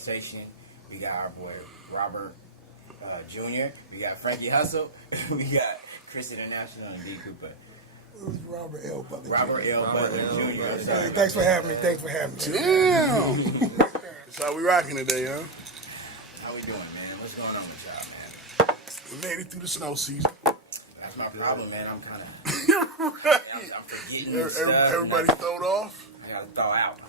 Conversation. We got our boy Robert Jr. We got Frankie Hustle. We got Chris International and D. Coopa. Robert L. Butler. Robert L. Butler Jr. Hey, thanks for having me. Damn. That's how we rocking today, huh? How we doing, man? What's going on with y'all, man? We made it through the snow season. That's my problem, man. I'm kind of I'm forgetting this stuff. Everybody throwed off? I gotta thaw out.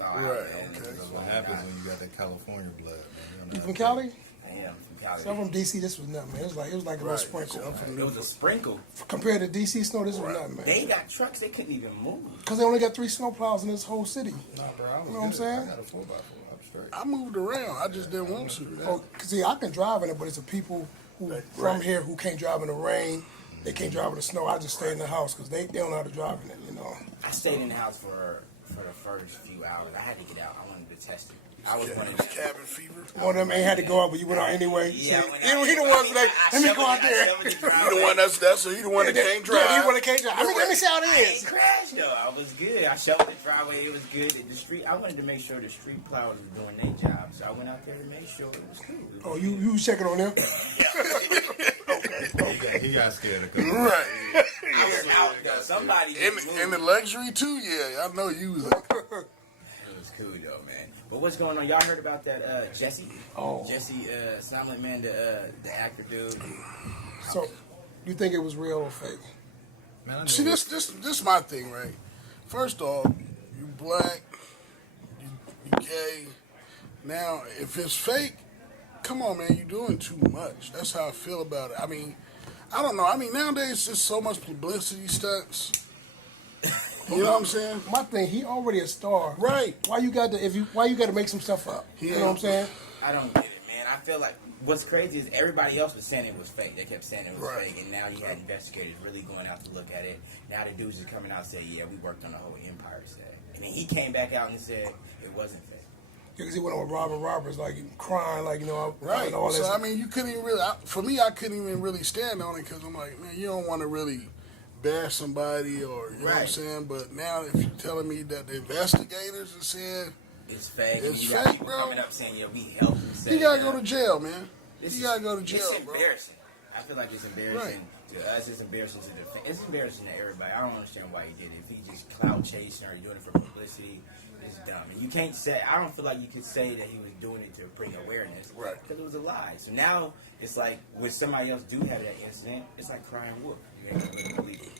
Right, man. okay. That's what happens when you got that California blood, man. You from Cali? Yeah, I'm from Cali. So I'm from DC. This was nothing, man. It was like a little sprinkle. It was a sprinkle. Compared to DC snow, this was nothing, man. They got trucks. They couldn't even move. Because they only got 3 snowplows in this whole city. Nah, bro, You know what I'm saying? I got a 4x4. I'm straight. I moved around. I just didn't want to. Oh, see, I can drive in it, but it's the people who from here who can't drive in the rain. They can't drive in the snow. I just stay in the house because they don't know how to drive in it, you know. I stayed in the house for the first few hours. I had to get out. I wanted to test it. I was one of them. Cabin fever. One of them ain't had to go out, but you went out anyway. Yeah, So, I went he out. the one that's like, let me go out there. You the one that's so you the one that can't drive. Yeah, you want to can't drive. Let me see how it I didn't is. crash though. I was good. I shoveled the driveway. It was good. The street. I wanted to make sure the street plows were doing their job, so I went out there to make sure it was cool. Oh, you was checking on them? He got scared of couple. Right. I was out though. Somebody And the luxury too, yeah. I know you was like, It was cool though, man. But what's going on? Y'all heard about that Jesse? Oh. Jesse Smollett, man, the actor dude. So, you think it was real or fake? Man, I see know this my thing, right? First off, you black, you gay. Now, if it's fake, come on, man, you doing too much. That's how I feel about it. I mean, I don't know. I mean, nowadays there's so much publicity stunts. You know what I'm saying? My thing, he already a star. Right. Why you got to make some stuff up? You know what I'm saying? I don't get it, man. I feel like what's crazy is everybody else was saying it was fake. They kept saying it was fake, and now you had investigators really going out to look at it. Now the dudes are coming out and say, yeah, we worked on the whole Empire set. And then he came back out and said it wasn't fake. Because he went on with Roberts, like crying, like, you know, Right. all this. So, I mean, you couldn't even really, for me, I couldn't even really stand on it because I'm like, man, you don't want to really bash somebody or, you know what I'm saying? But now if you're telling me that the investigators are saying it's fake, it's you got fake, people bro. coming up saying, yeah, we helped him say You got to go to jail, man. You got to go to jail, It's bro. embarrassing. I feel like it's embarrassing to us. It's embarrassing to the It's embarrassing to everybody. I don't understand why he did it. If he just clout chasing or doing it for publicity, it's dumb. And you can't say, I don't feel like you could say that he was doing it to bring awareness. Right. Because it was a lie. So now it's like when somebody else do have that incident, it's like crying wolf. You ain't gonna really believe it.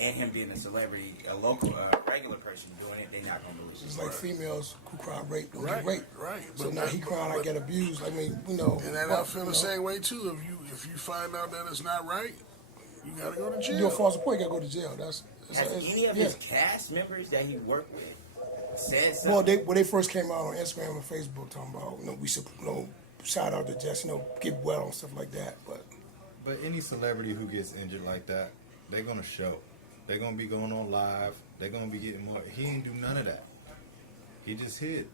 And him being a celebrity, a local, regular person doing it, they're not gonna believe it. It's like females who cry rape, don't Right, get raped. right. So But now he crying, I get abused. I mean, you know. And then I feel the same way too. If you find out that it's not right, you gotta go to jail. You're a false report, you gotta go to jail. Has any of his cast members that he worked with said something? Well, when they first came out on Instagram and Facebook talking about, you know, we should, you know, shout out to Jess, you know, get well and stuff like that. But any celebrity who gets injured like that, they're gonna show. They're gonna be going on live. They're gonna be getting more. He didn't do none of that. He just hid.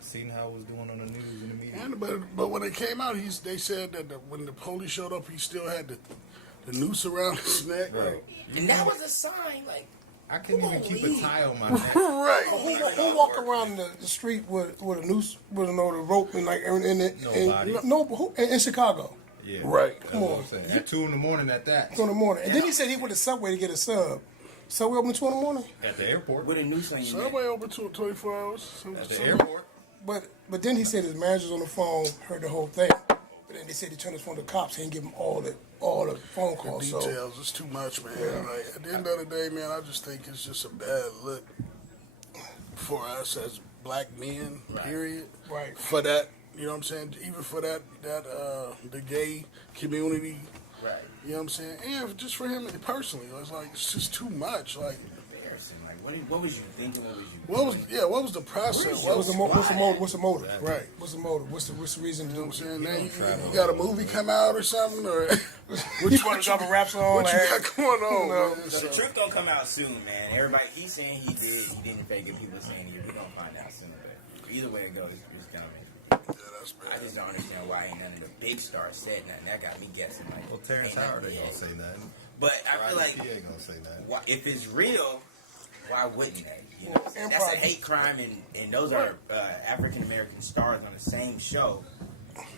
Seen how it was doing on the news and the media. And, but when it came out, they said that when the police showed up, he still had the noose around his neck. Right. And that was a sign, like, I couldn't even keep a tie on my neck. Right. Who walk around the street with a noose, with the rope and like Nobody. in Chicago? Yeah. Right. That's Come what on. I'm saying. At 2 in the morning at that. 2 in the morning. And then he said he went to Subway to get a sub. Subway open 2 in the morning? At the airport. with a noose on your neck. Subway open 24 hours. At the airport. But then he said his managers on the phone heard the whole thing. But then they said he turned his phone to the cops. He didn't give them all the phone calls. Details. It's too much, man. Like, at the end of the day, man, I just think it's just a bad look for us as black men, period. Right. For that, you know what I'm saying? Even for that the gay community. Right. You know what I'm saying? And just for him personally, it's like it's just too much. Like, Embarrassing. Like, what was you thinking? What was you what was the process? What's the motive? What's the motive? Right. What's the motive? What's the reason to You know do what I'm it? saying? Now you got a movie come out or something, or What you want to drop a rap song? what you got going on? No. Man? So the truth gonna come out soon, man. Everybody, he's saying he didn't fake it. People saying we're gonna find out soon. But either way it goes, it's gonna make. Yeah, that's bad. I just don't understand why ain't none of the big stars said nothing. That got me guessing. Like, Well, Terrence ain't Howard nothing ain't gonna yet. say nothing. But I feel like He ain't gonna say nothing. if it's real, Why wouldn't they? You know, Empire- that's a hate crime, and those are African American stars on the same show.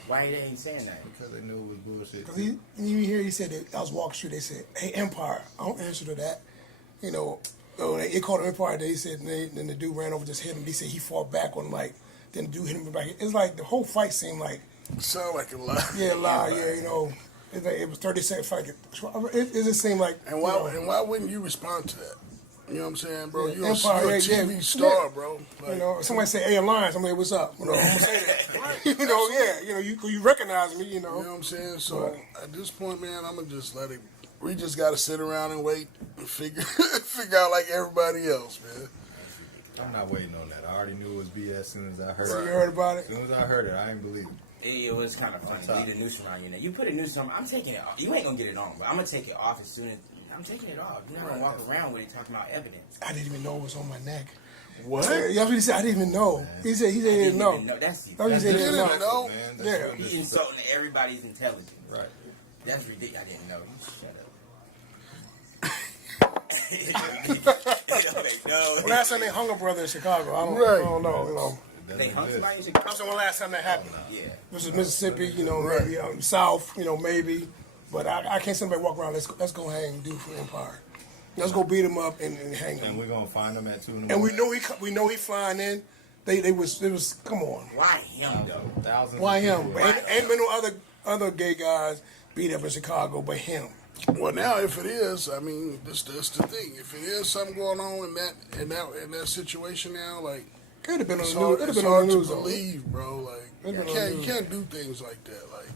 Why they ain't saying that? Because they knew it was bullshit. Because you hear he said that I was walking through. They said, "Hey, Empire." I don't answer to that. You know, they called him Empire. They said, then the dude ran over, just hit him. He said he fought back on like. Then the dude hit him in the back. It's like the whole fight seemed like. Sound like a lie. Yeah, lie. Yeah, you know, it was 30 second fight. It just seemed like. And why wouldn't you respond to that? You know what I'm saying, bro? Yeah, You're Empire, a yeah, TV star, yeah. bro. Like, You know, somebody say, "Hey, Alliance," I'm like, "What's up?" You know, I'm gonna say that. You know, yeah, you know, you recognize me, you know. You know what I'm saying? So at this point, man, I'm gonna just let it. We just gotta sit around and wait and figure out like everybody else, man. I'm not waiting on that. I already knew it was BS as soon as I heard So it. you heard about it? As soon as I heard it, I didn't believe it. It was kind of funny. Leave the noose around your neck. You put a noose on. I'm taking it off. You ain't gonna get it on, but I'm gonna take it off as soon as. I'm taking it off. You're not gonna walk around with it talking about evidence. I didn't even know it was on my neck. What? Yeah, what he said. I didn't even know. He said he didn't know. That's No, he said he didn't didn't know. know. Man, that's Yeah. what He's this- insulting everybody's intelligence. Right. That's ridiculous. I didn't know. Shut up. No. Last time they hung a brother in Chicago, I don't know. You know, That's They what hung it is. somebody in Chicago. that's the last time that happened. Yeah. This is Mississippi, you know, maybe South, you know, maybe. But I can't see somebody walk around. Let's go hang and do for Empire. Let's go beat him up and hang him. And we're gonna find them at 2 in the And morning. we know he flying in. It was come on. Why him though? Thousands Why of him? people. Ain't been no other gay guys beat up in Chicago, but him. Well, now if it is, I mean, that's the thing. If it is something going on in that situation now, like Could have been on it's the hard, news. It'd have it's been on hard the to news. though. believe, bro. Like It'd you been on the can't news. do things like that. Like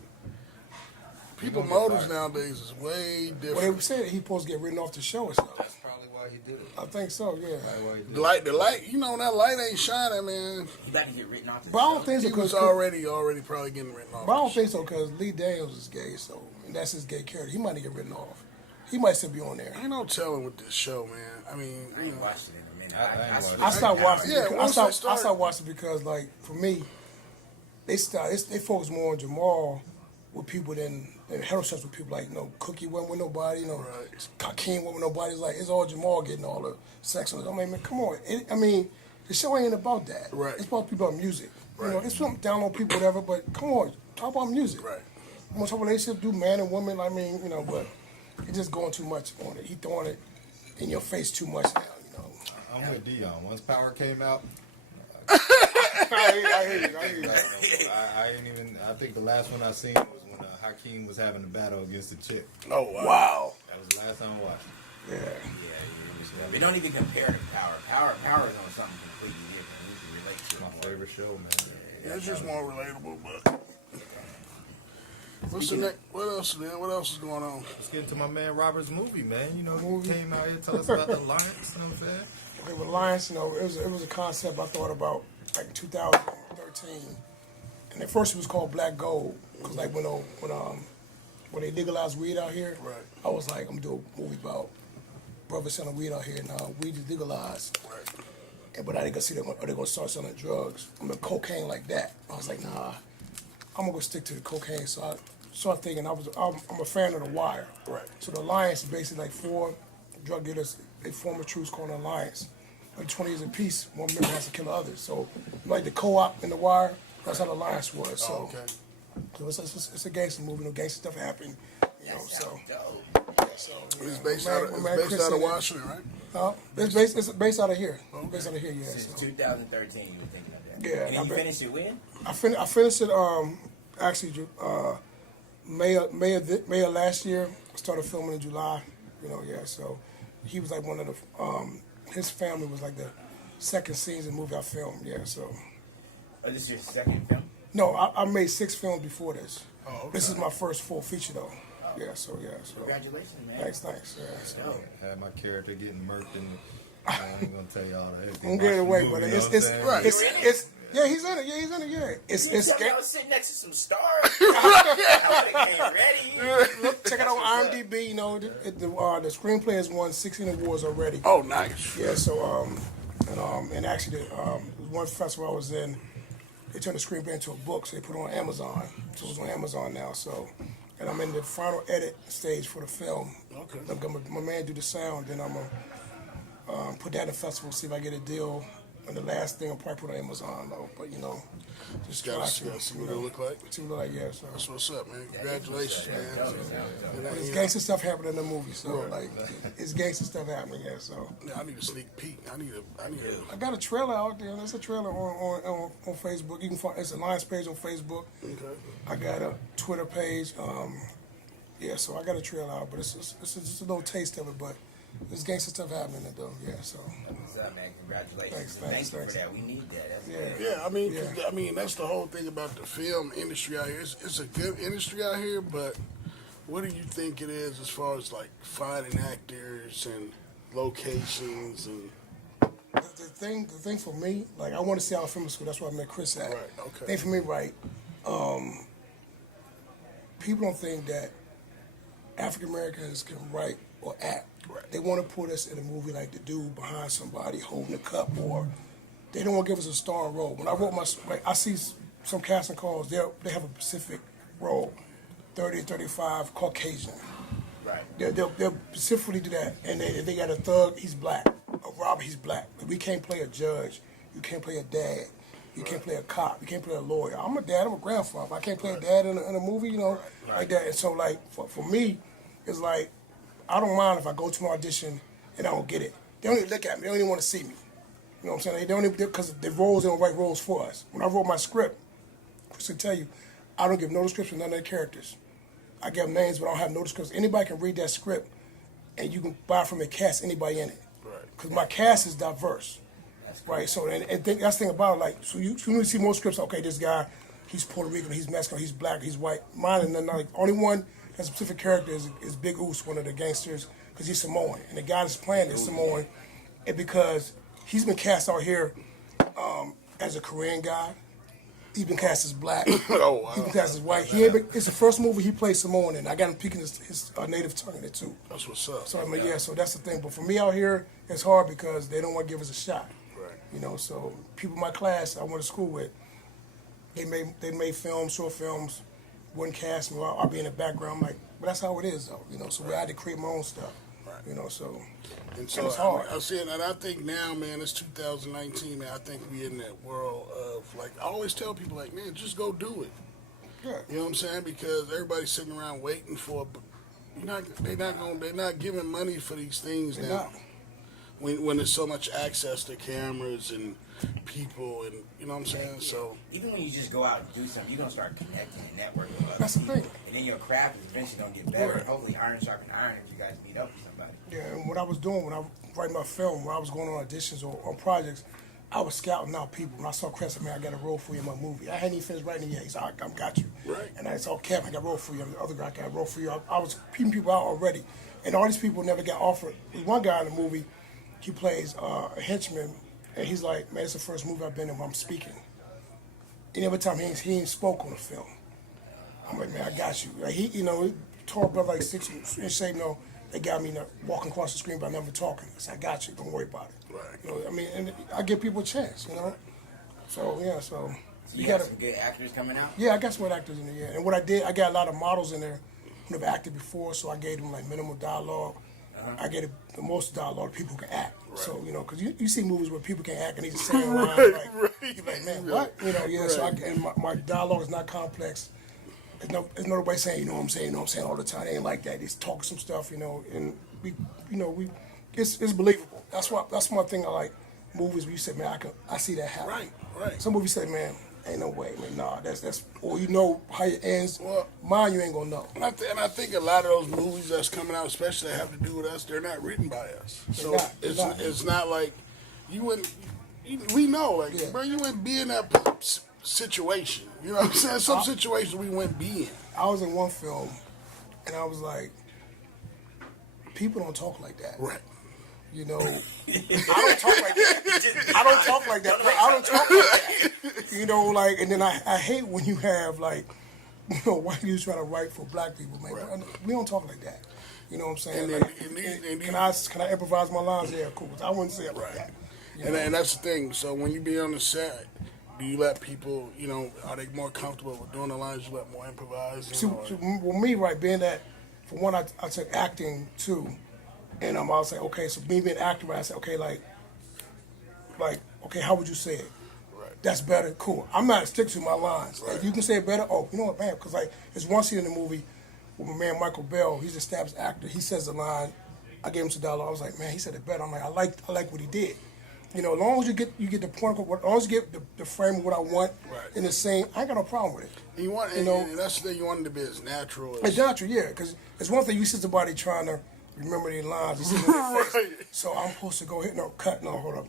people motives nowadays is way Well, different. they said he supposed to get written off the show or something. That's probably why he did it. I think so, yeah. Probably why he did The light, you know, that light ain't shining, man. He about to get written off. But I don't think so He was because already probably getting written off. But I don't think so because Lee Daniels is gay, so and that's his gay character. He might not get written off. He might still be on there. Ain't no telling with this show, man. I mean, I ain't watched it in a minute. I ain't watched it. I stopped watching. Yeah, because, once I they stopped start- watching because, like, for me, they focus more on Jamal with people than heterosexual with people. Like, Cookie wasn't with nobody. King wasn't with nobody. It's like it's all Jamal getting all the sex on it. I mean, man, come on. The show ain't about that. Right. It's about people about music. You know, Right. it's something down on people, whatever. But come on, talk about music. right. You want to talk about relationships, do man and woman. I mean, but it's just going too much on it. He throwing it in your face too much now. I'm with Dion. Once Power came out, I hear you. I ain't even. I think the last one I seen was when Hakeem was having a battle against the chick. Oh wow. Wow. That was the last time I watched it. Yeah. We don't even compare to Power. Power is on something completely different. We can relate to My it. favorite show, man. Yeah, it's just more relatable, but. What's the next? What else, man? What else is going on? Let's get into my man Robert's movie, man. You know, he came out here to tell us about the Alliance. You know what I'm saying? Okay, with Alliance, it was a concept I thought about like 2013, and at first it was called Black Gold because like when they legalized weed out here, Right. I was like, I'm gonna do a movie about brothers selling weed out here, and weed is legalized. Right. But I didn't go see they're gonna start selling drugs. Cocaine like that. I was like, nah, I'm gonna go stick to the cocaine. So I started thinking I'm a fan of The Wire. Right. So the Alliance is basically like 4 drug dealers. They form a truce called an alliance. Like 20 years apiece, one member has to kill the others. So like the co-op in The Wire, that's how the Alliance was. So, Oh, okay. so it's a gangster movie. No gangster stuff happened. So. Dope. So It's yeah, based my out man- of, my it's man based Chris out of in it. Washington, right? It's based out of here. Based out of here, yeah. Since So. 2013, you were thinking of that. Yeah, And I then you bet. finished it when? I finished it actually May of last year. I started filming in July. So he was like one of the his family was like the second scenes in the movie I filmed. Yeah, so Oh, this is your second film? no, I made 6 films before this. Oh, okay. This is my first full feature though. Yeah, so Congratulations, man. thanks. Yeah, so. Dope. Had my character getting murked in. I ain't gonna tell y'all that. Don't get it away, but it's yeah, he's in it. Yeah, he's in it. Yeah, it's You tell me I was sitting next to some stars. I would've came ready. Look, check it out on IMDb. The screenplay has won 16 awards already. Oh, nice. Yeah, so and actually one festival I was in, they turned the screenplay into a book, so they put it on Amazon. So it's on Amazon now. So, and I'm in the final edit stage for the film. Okay. I'm gonna my man do the sound, then I'm gonna Put that in the festival, see if I get a deal. And the last thing I'll probably put on Amazon though. But you know, just try to see what it look like. See what it look like, yeah. So That's what's up, man. Congratulations, man. it's gangster stuff happening in the movie, so like it's gangster stuff happening, yeah. So Yeah, I need a sneak peek. I got a trailer out there. There's a trailer on Facebook. You can find it's a Lions page on Facebook. Okay. I got a Twitter page. Yeah, so I got a trailer out, but it's just a little taste of it. But there's gangster stuff happening though. Yeah, so. What's up, man? Congratulations. Thanks. Thank you for that. We need that. That's Yeah. good. Yeah, I mean, 'cause, I mean, that's the whole thing about the film industry out here. It's a good industry out here, but what do you think it is as far as like finding actors and locations and? The thing for me, like I want to see our film school. That's where I met Chris at. Right, okay. Thing for me, right? People don't think that African Americans can write or act. Right. They want to put us in a movie like the dude behind somebody holding a cup, or they don't want to give us a starring role. When I wrote my, like, I see some casting calls. They have a specific role, 30, 35, Caucasian. Right. They'll specifically do that, and they got a thug. He's black. A robber. He's black. But we can't play a judge. You can't play a dad. You can't play a cop. You can't play a lawyer. I'm a dad. I'm a grandfather. I can't play a dad in a movie, you know, like that. And so, like, for me, it's like, I don't mind if I go to an audition and I don't get it. They don't even look at me. They don't even want to see me. You know what I'm saying? They don't even, because the roles, they don't write roles for us. When I wrote my script, Chris can tell you, I don't give no description, none of the characters. I give names, but I don't have no description. Anybody can read that script, and you can buy from it, cast anybody in it. Right. Because my cast is diverse. Right, so and that's the thing about it, like, so you see most scripts, okay, this guy, he's Puerto Rican, he's Mexican, he's black, he's white. Mine, and then like, only one that's a specific character is Big Oos, one of the gangsters, because he's Samoan. And the guy that's playing is Samoan, and because he's been cast out here as a Korean guy, he's been cast as black, Oh, wow. he's been cast as white. It's the first movie he plays Samoan in. I got him speaking his native tongue in it too. That's what's up. So I mean, yeah, so that's the thing. But for me out here, it's hard because they don't want to give us a shot. You know, so people in my class I went to school with, they made films, short films, wouldn't cast me. I'll be in the background. I'm like, but that's how it is, though. You know, so I had to create my own stuff. Right. You know, so And so it's hard. I see it, and I think now, man, it's 2019, man. I think we in that world of like, I always tell people, like, man, just go do it. Yeah. You know what I'm saying? Because everybody's sitting around waiting for. They're not giving money for these things They're now. not. When there's so much access to cameras and people, and you know what I'm saying. So Even when you just go out and do something, you're gonna start connecting and networking with other That's the people. thing. And then your craft is eventually gonna get better. Right. And hopefully, iron sharpens iron if you guys meet up with somebody. Yeah, and what I was doing when I was writing my film, when I was going on auditions or on projects, I was scouting out people. When I saw Chris, man, I got a role for you in my movie. I hadn't even finished writing it yet. He said, I got you. Right. And I saw Kevin, I got a role for you. The other guy, I got a role for you. I was peeping people out already. And all these people never got offered. There's one guy in the movie, he plays a henchman, and he's like, man, it's the first movie I've been in where I'm speaking. And every time he ain't spoke on the film. I'm like, man, I got you. Like, he tall brother, like 6 in shape, they got me walking across the screen, but never talking. I said, I got you, don't worry about it. Right. You know, I mean, and I give people a chance, you know? So, yeah, so You got some good actors coming out? yeah, I got some good actors in there, yeah. And what I did, I got a lot of models in there who never acted before, so I gave them, like, minimal dialogue. I gave the most dialogue to people who can act. Right. So, you know, because you see movies where people can act and they just say a line, you're like, man, what? You know, yeah, right. So and my dialogue is not complex. There's nobody saying, you know what I'm saying, all the time. They ain't like that. They just talk some stuff, you know, and it's believable. That's one thing I like movies where you say, man, I see that happen. Right. Some movies say, man, ain't no way, man, nah, that's or you know how it ends. Well, mine you ain't gonna know. And I think a lot of those movies that's coming out, especially that have to do with us, they're not written by us. So it's not like you wouldn't. We know, like, Yeah. bro, you wouldn't be in that situation. You know what I'm saying? Some situations we wouldn't be in. I was in one film, and I was like, people don't talk like that. Right. You know, I don't talk like that. I don't talk like that. I don't talk like that. You know, like, and then I hate when you have, like, you know, white dudes trying to write for black people, man. Right. We don't talk like that. You know what I'm saying? And Like, can I improvise my lines? Yeah, cool. I wouldn't say it like that. And that's the thing. So when you be on the set, do you let people, you know, are they more comfortable with doing the lines? You let more improvise? See, well, me, right, being that, for one, I took acting too. And I was like, okay, so me being an actor, I said, okay, like, okay, how would you say it? Right. That's better, cool. I'm not stick to my lines. Right. If you can say it better, oh, you know what, man? Because like, there's one scene in the movie with my man Michael Bell. He's a established actor. He says the line. I gave him $2. I was like, man, he said it better. I'm like, I like what he did. You know, as long as you get the point, as long as you get the frame of what I want in the same, I ain't got no problem with it. And you want, you know, and that's the thing, you want it to be as natural as. It's natural, yeah, because it's one thing you see somebody trying to remember their lines. You see their face. So I'm supposed to go hit, no, cut, no, hold up.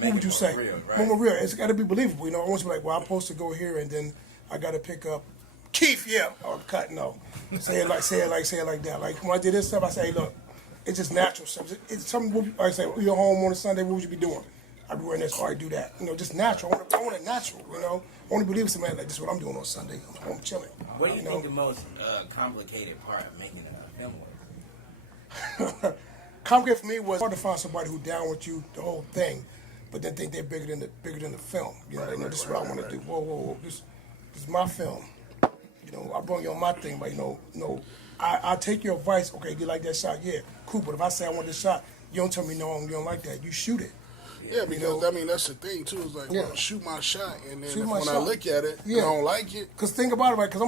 What would you say? Real, right? More real. It's got to be believable. You know, I want to be like, well, I'm supposed to go here, and then I got to pick up Keith, yeah, or cut, no. Say it like that. Like when I did this stuff, I say, hey, look, it's just natural stuff. It's something. I say, you're home on a Sunday. What would you be doing? I'd be wearing this. Or I do that. You know, just natural. I want it natural. You know, I want to believe somebody like this is what I'm doing on Sunday. I'm home chilling. What do you know? think the most complicated part of making a film was? Complicated for me was hard to find somebody who down with you the whole thing, but then think they're bigger than the film. You know, they know this is what I want to do. Whoa, this is my film. You know, I brought you on my thing, but you know, I take your advice. Okay, you like that shot? Yeah, cool. But if I say I want this shot, you don't tell me no, you don't like that. You shoot it. Yeah, because you know? I mean that's the thing too. It's like, well, shoot my shot, and then when I look at it, yeah. I don't like it. Because think about it, right? Because I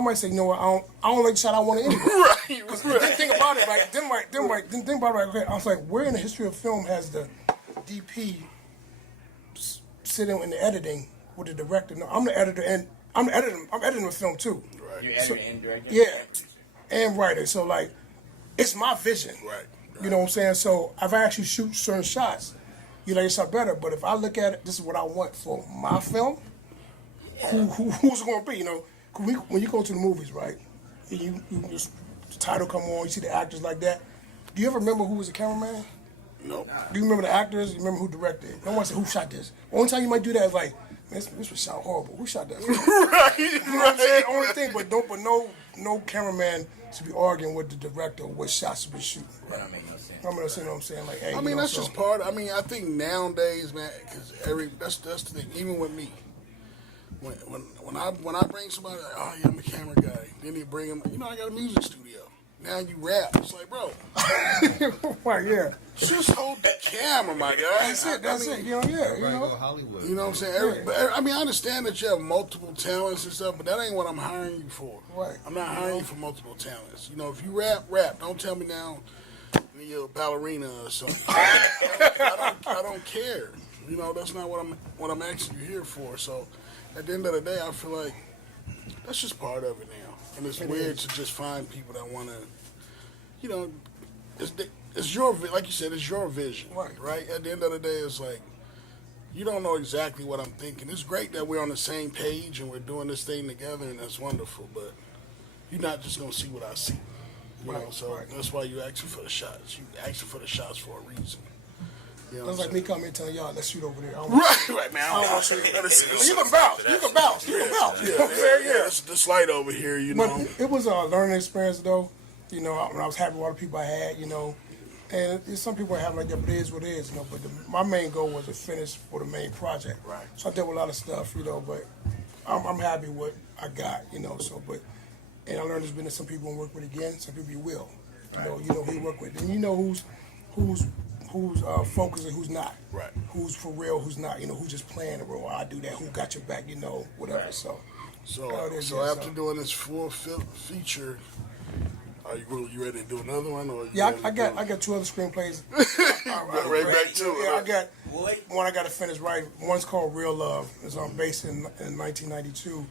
might say, you know what? I don't like the shot. I want it anyway. Right. Then think about it, right? Then think about it, right? Okay, I was like, where in the history of film has the DP sitting in the editing with the director? No, I'm the editor, and I'm editing the film too. Right. You're editor and director. Yeah, and writer. So like, it's my vision. Right. You know what I'm saying? So if I actually shoot certain shots, you like your shot better. But if I look at it, this is what I want for my film. Who's it going to be? You know, when you go to the movies, right? And you just the title come on, you see the actors like that. Do you ever remember who was the cameraman? Nope. Do you remember the actors? Do you remember who directed it? No one said who shot this. Only time you might do that is like, man, this was shot horrible. Who shot that? Right. You know what I'm saying? Only thing, but no cameraman should be arguing with the director what shots to be shooting. That don't make no sense. I mean, you know what I'm saying? Like, hey, I mean, that's just part. I mean, I think nowadays, man, because that's the thing. Even with me, when I bring somebody, like, oh yeah, I'm a camera guy. Then you bring him. You know, I got a music studio. Now you rap. It's like, bro, right? Yeah. just hold the camera, my guy. That's it. You know, yeah. You know. Hollywood. You know what I'm saying? I mean, I understand that you have multiple talents and stuff, but that ain't what I'm hiring you for. Right. I'm not hiring you for multiple talents. You know, if you rap. Don't tell me now you're a ballerina or something. I don't care. You know, that's not what I'm asking you here for. So, at the end of the day, I feel like that's just part of it now, and it's weird to just find people that want to, you know, it's your, like you said, it's your vision, right? At the end of the day, it's like, you don't know exactly what I'm thinking. It's great that we're on the same page and we're doing this thing together, and that's wonderful, but you're not just going to see what I see. You know, so that's why you asking for the shots. You asking for the shots for a reason. You know That's like me coming and telling y'all, let's shoot over there. Right, man. I don't want to You can bounce. Yeah. This light over here, you know. But it was a learning experience, though. You know, when I was happy with all the people I had, you know. And some people have like that, but it is what it is, you know. But my main goal was to finish for the main project. Right. So I did a lot of stuff, you know, but I'm happy with what I got, you know. So, and I learned there's been some people who work with again, some people you will. You know who you work with. And you know who's focused and who's not. Right. Who's for real, who's not. You know, who's just playing the role. I do that. Who got your back, you know, whatever. Right. So after doing this full feature, are you ready to do another one? Or I got 2 other screenplays. right back to it. Yeah, I got one I got to finish writing. One's called Real Love. It's based in 1992,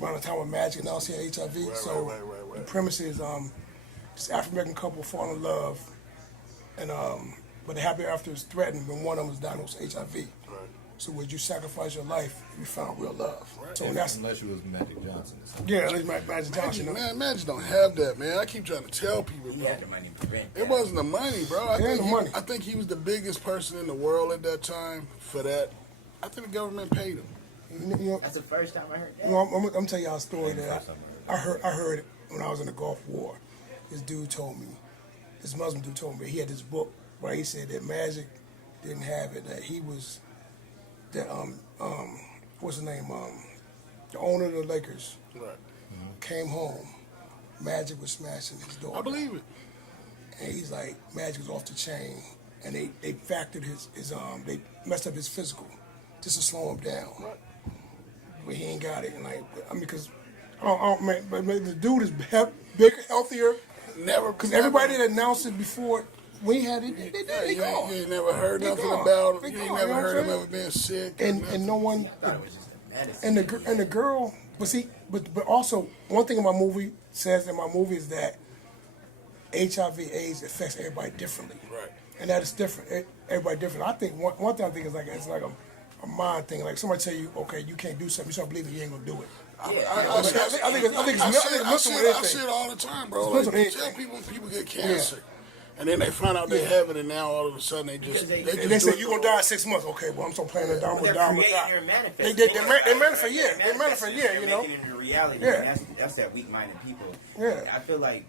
around the time when Magic and Elsie had HIV. Right. The premise is this African American couple fall in love, and but the happy after is threatened when one of them is diagnosed with HIV. Right. So would you sacrifice your life if you found real love? Right. So Unless you was Magic Johnson or something. Yeah, unless Magic Johnson. You know? Man, Magic don't have that, man. I keep trying to tell people, He bro. had the money to prevent that. It wasn't the money, bro. I think he was the biggest person in the world at that time for that. I think the government paid him. You know, That's the first time I heard that. you know, I'm gonna tell y'all a story that I heard when I was in the Gulf War. This Muslim dude told me he had this book where he said that Magic didn't have it, that he was that what's his name, the owner of the Lakers Right. came home, Magic was smashing his door. I believe it. and he's like, Magic is off the chain, and they factored they messed up his physical just to slow him down. But he ain't got it, and like, I mean, because but the dude is bigger, healthier. Never, because everybody that announced it before we had it, they gone. You ain't never heard nothing about him. You ain't never heard him ever being sick. And no one. I thought it was just medicine. And the girl, but also one thing in my movie says in my movie is that HIV/AIDS affects everybody differently. Right. And that is different. Everybody different. I think one thing I think is like it's like a mind thing. Like somebody tell you, okay, you can't do something, you start believing you ain't gonna do it. I see it all the time, bro. Like, you tell people get cancer, and then they find out they have it, and now all of a sudden they say you're gonna die in 6 months. Okay, well I'm so planning to die. I'm gonna die. They manifest, you know. Making it into reality. Yeah. That's that weak-minded people. Yeah. I feel like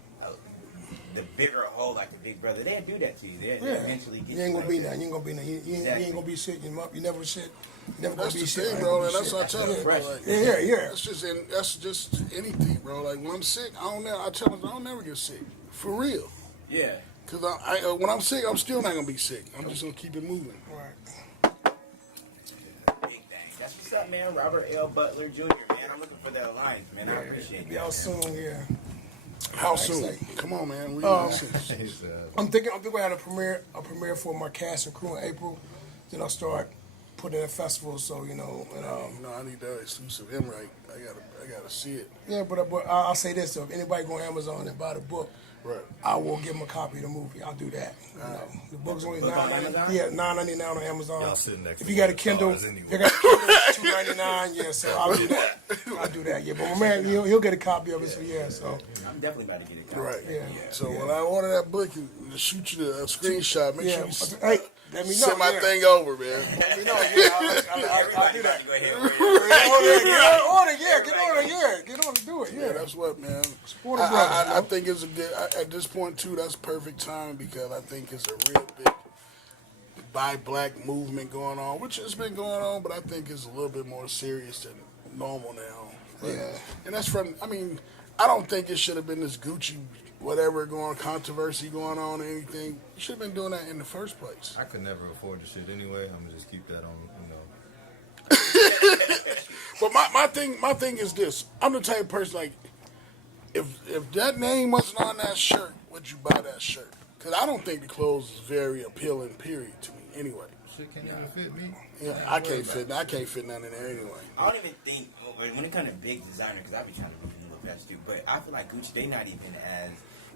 the bigger whole, like the Big Brother, they'll do that to you. They eventually get you. ain't gonna be that. nothing. You ain't gonna be nothing. You ain't gonna be sick. You never sick. You never That's gonna be the sick. thing, bro. And that's what I tell them. Like, Yeah. That's just anything, bro. Like when I'm sick, I tell them I don't never get sick, for real. Yeah. Cause when I'm sick, I'm still not gonna be sick. I'm just gonna keep it moving. Right. Big bang. That's what's up, man. Robert L. Butler Jr. Man, I'm looking for that alliance, man. I appreciate it. Y'all soon, yeah. How soon? Come on, man. I'm thinking I had a premiere for my cast and crew in April. Then I'll start putting in festivals. So you know, and I need that exclusive invite. I gotta see it. Yeah, but I'll say this though: if anybody go on Amazon and buy the book, right, I will give them a copy of the movie. I'll do that. You know, the book's only $9.99. Yeah, $9.99 on Amazon. Y'all sitting next if to you got a Kindle, it's $2.99. Yeah, so I'll do that. Yeah, but my man, he'll get a copy of it. So yeah, so I'm definitely about to get it. Right. Yeah. So when I order that book and shoot you the screenshot, make sure you let me know. send my thing over, man. Let me know. I'll do that. Go ahead. Get on to do it. Yeah, that's what, man. Support a brother. I think it's a good. At this point too, that's perfect time because I think it's a real big Buy Black movement going on, which has been going on, but I think it's a little bit more serious than normal now. But, and that's from. I mean, I don't think it should have been this Gucci whatever controversy going on or anything. You should have been doing that in the first place. I could never afford the shit anyway. I'm gonna just keep that on, But my thing is this. I'm the type of person like, if that name wasn't on that shirt, would you buy that shirt? Because I don't think the clothes is very appealing, period, to me anyway. Shit can't even fit me. Yeah, I can't fit nothing in there anyway. I don't even think when it comes to big designer, because I be trying to look in the best too. But I feel like Gucci, they not even as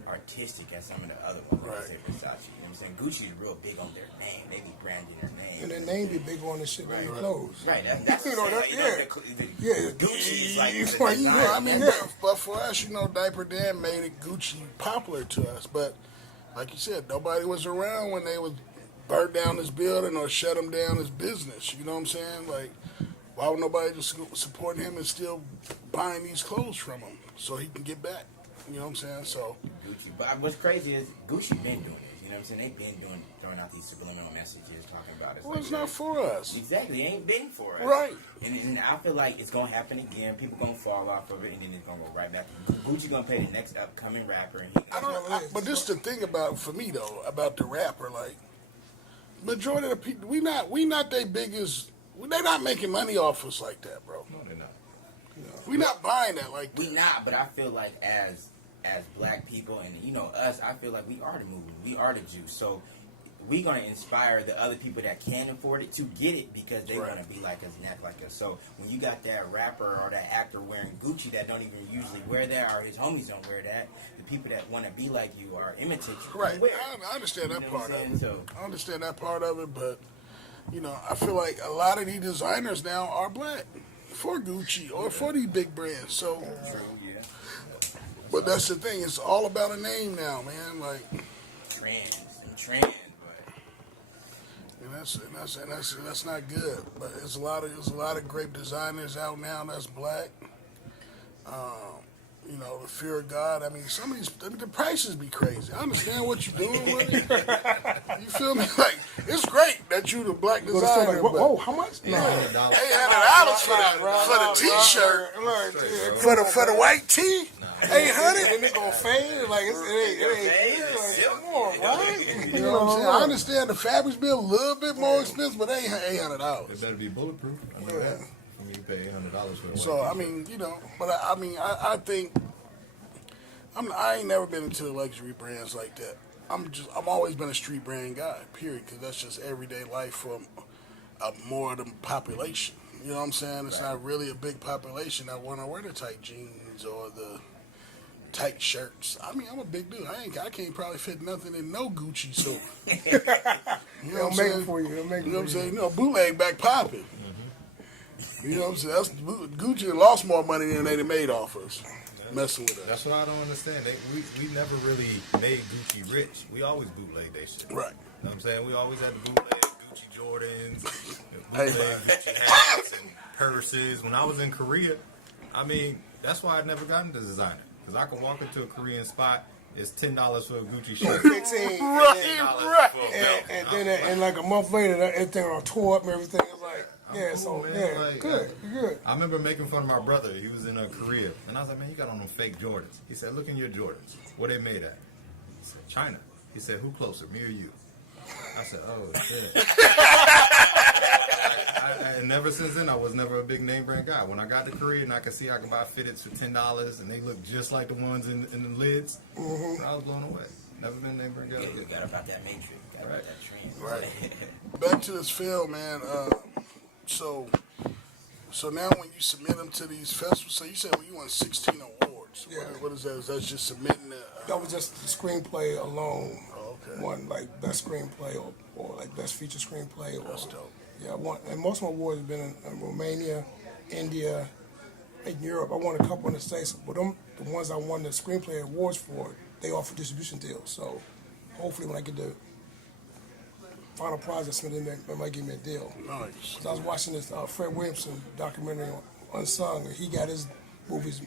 artistic as some of the other ones. Like say Versace, you know what I'm saying? Gucci's real big on their name. They be branding their name. And their name be big on the shit on your clothes. Right. That's you know that. Gucci is like I mean, but for us, Diaper Dan made it Gucci popular to us. But like you said, nobody was around when they would burn down this building or shut him down his business. You know what I'm saying? Like, why would nobody just support him and still buying these clothes from him so he can get back? You know what I'm saying? So Gucci. But what's crazy is Gucci been doing this. You know what I'm saying? They've been throwing out these subliminal messages, talking about it. Well, it's not for us. Exactly. It ain't been for us. Right. And I feel like it's going to happen again. People going to fall off of it, and then it's going to go right back. Gucci going to pay the next upcoming rapper. And but this the thing about, for me, though, about the rapper, like, majority of the people, we not their biggest, they not making money off us like that, bro. No, they're not. We not buying that like that. We not, but I feel like as black people and us, I feel like we are the movement, we are the juice. So we're gonna inspire the other people that can afford it to get it because they want to be like us and act like us. So when you got that rapper or that actor wearing Gucci that don't even usually wear that, or his homies don't wear that, the people that want to be like you or imitate you, right? Wear I understand that part of it. So, I understand that part of it, but I feel like a lot of these designers now are black for Gucci or for these big brands. So. True, yeah. But that's the thing. It's all about a name now, man. Like trends, and that's not good. But there's a lot of great designers out now that's black. The fear of God. I mean, some of these the prices be crazy. I understand what you're doing with it. You feel me? Like it's great that you the black designer. Like, whoa, how much? $800 for the t-shirt. For the white tee. 800. And they gonna fade. Like it ain't. Like, come on, right? You know what I'm saying? I understand the fabric's be a little bit more expensive, but they ain't $800. It better be bulletproof. I know that. I mean, you pay $800 for it. So I mean, but I think I ain't never been into luxury brands like that. I've always been a street brand guy. Period. Because that's just everyday life for more of the population. You know what I'm saying? It's not really a big population that want to wear the tight jeans or the tight shirts. I mean, I'm a big dude. I can't probably fit nothing in no Gucci suit. You know what I'm saying? For you. You know what I'm saying? bootleg back popping. You know what I'm saying? Gucci lost more money than they made off us. Messing with us. That's what I don't understand. We never really made Gucci rich. We always bootleg that shit. Right. You know what I'm saying? We always had the bootleg Gucci Jordans, bootleg Gucci hats and purses. When I was in Korea, I mean, that's why I never got into designer. Because I could walk into a Korean spot, it's $10 for a Gucci shirt. 15. Right. And then like a month later, everything all tore up and everything. It's like, Cool, man. yeah, Like, good. I remember making fun of my brother. He was in Korea. And I was like, man, you got on them fake Jordans. He said, look in your Jordans. What they made at? I said, China. He said, who closer, me or you? I said, oh, shit. And ever since then, I was never a big name brand guy. When I got to Korea and I could see I could buy fitteds for $10 and they look just like the ones in the lids, I was blown away. Never been a name brand guy. You got about that matrix. Got about that trend. Right. Back to this film, man. So now when you submit them to these festivals, so you said you won 16 awards. Yeah. What is that? Is that just submitting the... That was just the screenplay alone. Oh, okay. Won like best screenplay or like best feature screenplay. That's dope. Yeah, I won, and most of my awards have been in Romania, India, and Europe. I won a couple in the States, but the ones I won the screenplay awards for, they offer distribution deals. So hopefully when I get the final prize, they might give me a deal. Nice. Cause I was watching this Fred Williamson documentary on Unsung, and he got his movies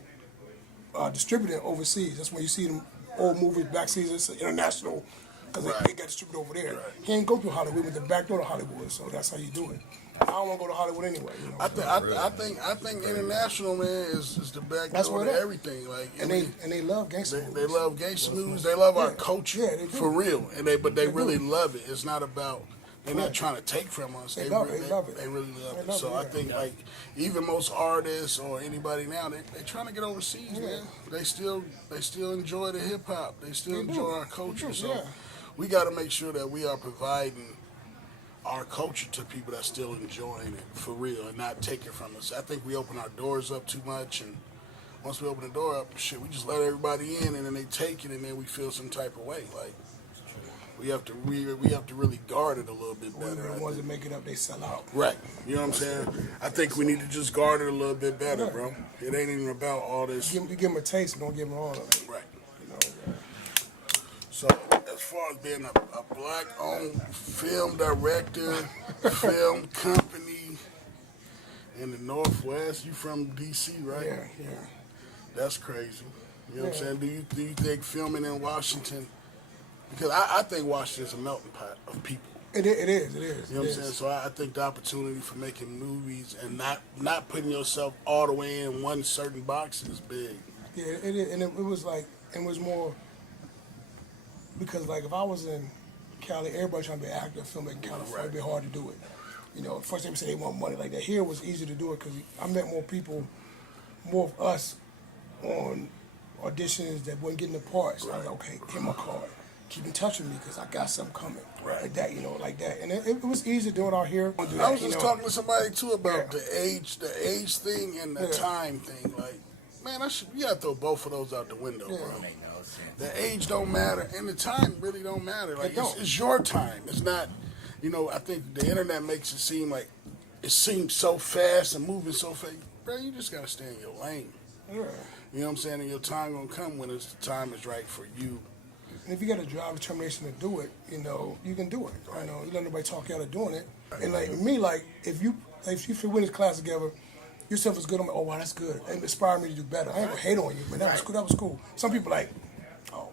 distributed overseas. That's when you see them old movies back season. It's international because they got distributed over there. Right. He ain't go through Hollywood, with the back door to Hollywood, so that's how you do it. I don't want to go to Hollywood anyway. You know, I think international, man, is the back That's door what to it is. everything. Like, and they love gangster movies. They love gangster movies. They love our culture, Yeah, they do. for real. But they really love it. It's not about... They're not trying to take from us. They love it. They really love it. So I think like even most artists or anybody now, they trying to get overseas, man. They still enjoy the hip hop. They still enjoy our culture. So we got to make sure that we are providing our culture to people that still enjoying it for real and not take it from us. I think we open our doors up too much, and once we open the door up, shit, we just let everybody in, and then they take it, and then we feel some type of way. Like we have to really guard it a little bit better. The ones that make it up, they sell out. Right. You know what I'm saying? I think we need to just guard it a little bit better, bro. It ain't even about all this. You give them a taste, and don't give them all of it. Right. You know. So, as far as being a black-owned film director, film company in the Northwest, you from D.C., right? Yeah. That's crazy. You know what I'm saying? Do you think filming in Washington? Because I think Washington's a melting pot of people. It is. You know what I'm saying? So I think the opportunity for making movies and not putting yourself all the way in one certain box is big. Yeah, it is. And it was like, it was more, because like if I was in Cali, everybody trying to be an actor, filmmaker in California, it'd be hard to do it. You know, first they would say they want money like that. Here it was easy to do it because I met more people, more of us on auditions that weren't getting the parts. So I was like, okay, hit my card. Keep in touch with me because I got something coming. Right. Like that, like that. And it was easy to do it out here. I was just talking to somebody too about the age thing and the time thing. Like, man, you gotta throw both of those out the window, bro. The age don't matter and the time really don't matter. Like it's your time. It's not, I think the internet makes it seem like it seems so fast and moving so fast. Bro, you just gotta stay in your lane. Yeah. You know what I'm saying? And your time gonna come when the time is right for you. And if you got a drive determination to do it, you can do it. You let nobody talk you out of doing it. And like me, like if you win this class together, yourself is good. I'm like, oh wow, that's good. It inspired me to do better. I ain't gonna hate on you, man. That was cool. That was cool. Some people like, oh,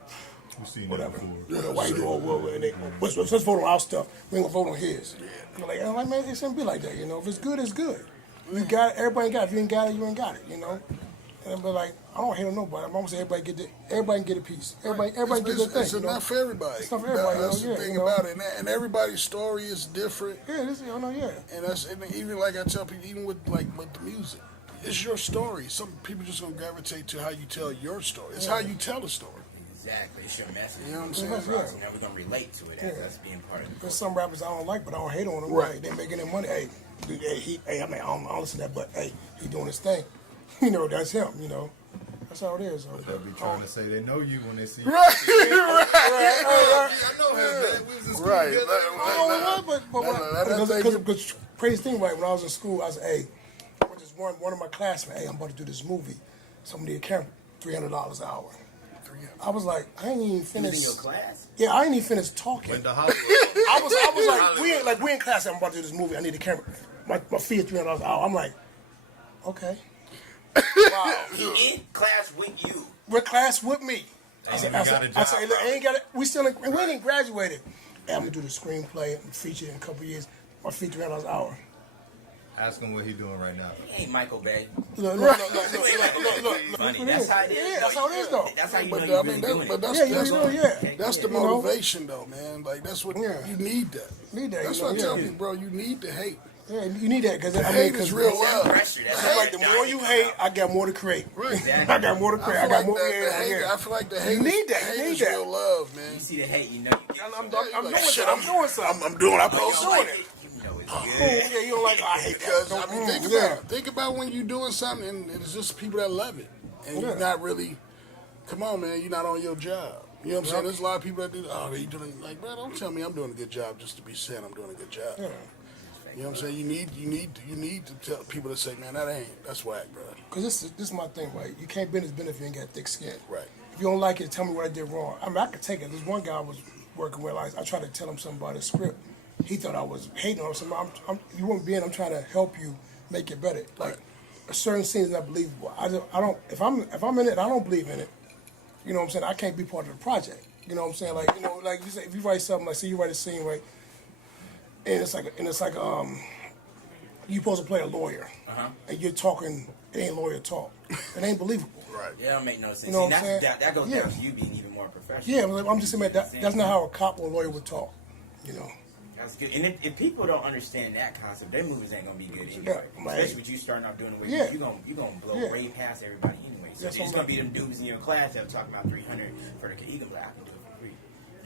whatever. Why you do all well? Let's vote on our stuff. We ain't gonna vote on his. I'm like, man, it shouldn't be like that. If it's good, it's good. You got it. Everybody got it. If you ain't got it, you ain't got it. And but like, I don't hate on nobody. I'm gonna say everybody can get a piece. Everybody get their thing. It's not for everybody. It's not for everybody. That's the thing about it, and everybody's story is different. Yeah, yeah. And even like I tell people, even with the music, it's your story. Some people just gonna gravitate to how you tell your story. It's how you tell a story. Exactly, it's your message. You know what I'm saying? Now we're gonna relate to it as us being part of it. There's some rappers I don't like, but I don't hate on them. Right. They making their money. Hey, I mean, I don't listen to that, but hey, he doing his thing. You know, that's him. You know, that's how it is. They'll be trying to say they know you when they see you. Right. I know him, man. We was in school together. Because crazy thing, right? When I was in school, I was hey, just one of my classmates, hey, I'm about to do this movie. Somebody need a camera, $300 an hour. I was like, I ain't even finished. You was in your class? Yeah, I ain't even finished talking. Went to Hollywood. I was like, we in class. I'm about to do this movie. I need a camera. My fee is $300 an hour. I'm like, okay. Wow. He in class with you. With class with me. I said, look, I ain't got it. We ain't graduated. Hey, I'm gonna do the screenplay and feature in a couple years. My fee $300 an hour. Ask him what he doing right now. He ain't Michael Bay. Look. Funny. That's how it is. Yeah, that's how it is, though. That's how you But know I you're mean, really doing it. that's the motivation, though, man. Like that's what you need. That's what I tell people, bro. You need to hate. Yeah, you need that because hate is real love. Like the more you hate, I got more to create. Right. I got more to create. I got more to create. I feel like the hate. You need that. Hate You need is that. real love, man. You see the hate, you know. I'm doing something. I'm doing. I post doing it. You know it's Oh, good. yeah, you don't like. I hate that. Because I mean, think about when you're doing something and it's just people that love it, and you're not really. Come on, man, you're not on your job. You know what I'm saying? There's a lot of people that do. Oh, they doing like, bro, don't tell me I'm doing a good job just to be saying I'm doing a good job. Yeah. You know what I'm saying? You need to tell people to say, man, that's whack, bro. Because this is my thing, right? You can't bend his bend if you ain't got thick skin. Right. If you don't like it, tell me what I did wrong. I mean, I could take it. There's one guy I was working with. I tried to tell him something about his script. He thought I was hating on him. You won't be in. I'm trying to help you make it better. Like a certain scene is not believable. I don't. If I'm in it, I don't believe in it. You know what I'm saying? I can't be part of the project. You know what I'm saying? Like like you say, if you write something, like say you write a scene, right? And it's like you supposed to play a lawyer, and you're talking. It ain't lawyer talk. It ain't believable. Right. Yeah, that don't make no sense. You know what I'm saying? That goes down to you being even more professional. Yeah, I'm just saying that's not how a cop or a lawyer would talk. You know. That's good. And if people don't understand that concept, their movies ain't gonna be good anyway. Especially with you starting out doing the way you're gonna blow way past everybody anyway. So there's gonna be them dudes in your class that are talking about $300 for the you can be like, I can do it for free.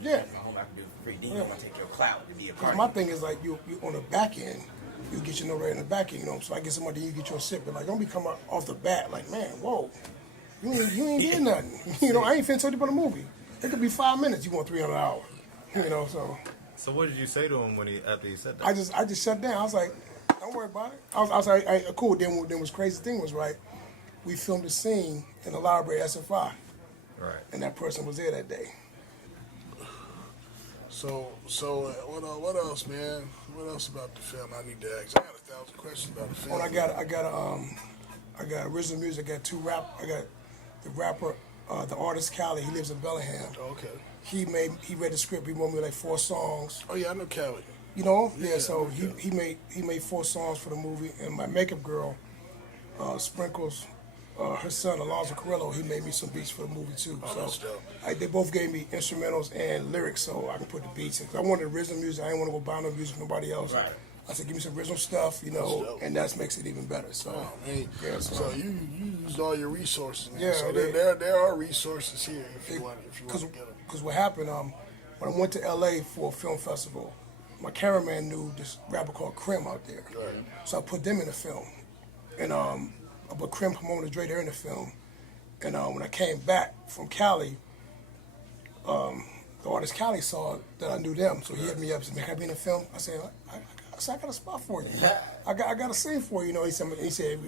Yeah. My home I can do it for free. Then you're gonna take your clout to be a part. My thing is like you on the back end, you get your note right in the back end, you know. So I get somebody, you get your sip, but like don't be coming off the bat like, man, whoa, you ain't did nothing. You know, I ain't finna tell you about a movie. It could be 5 minutes. You want $300 an hour. You know, so. So what did you say to him after he said that? I just shut down. I was like, don't worry about it. I was like, cool. Then what's crazy thing was right. We filmed a scene in the library at SFI. Right. And that person was there that day. So what else, man? What else about the film I need to ask? I got 1,000 questions about the film. Well, I got original music. I got I got the rapper, the artist Cali. He lives in Bellingham. Okay. He read the script. He wrote me like 4 songs. Oh yeah, I know Cali. You know? Yeah. So he made 4 songs for the movie, and my makeup girl, Sprinkles. Her son, Alonzo Carrillo, he made me some beats for the movie too. Oh, that's dope. They both gave me instrumentals and lyrics so I can put the beats in. 'Cause I wanted original music. I didn't want to go buy no music from nobody else. Right. I said, give me some original stuff, you know, and that makes it even better. So, so you used all your resources, man. Yeah, so there are resources here if you want to get them. Because what happened, when I went to LA for a film festival, my cameraman knew this rapper called Krim out there. Right. So I put them in the film. And but Krim promoted Dre there in the film. And when I came back from Cali, the artist Cali saw that I knew them. So he hit me up and said, man, can I be in the film? I said, I got a spot for you. I got a scene for you. You know, he said,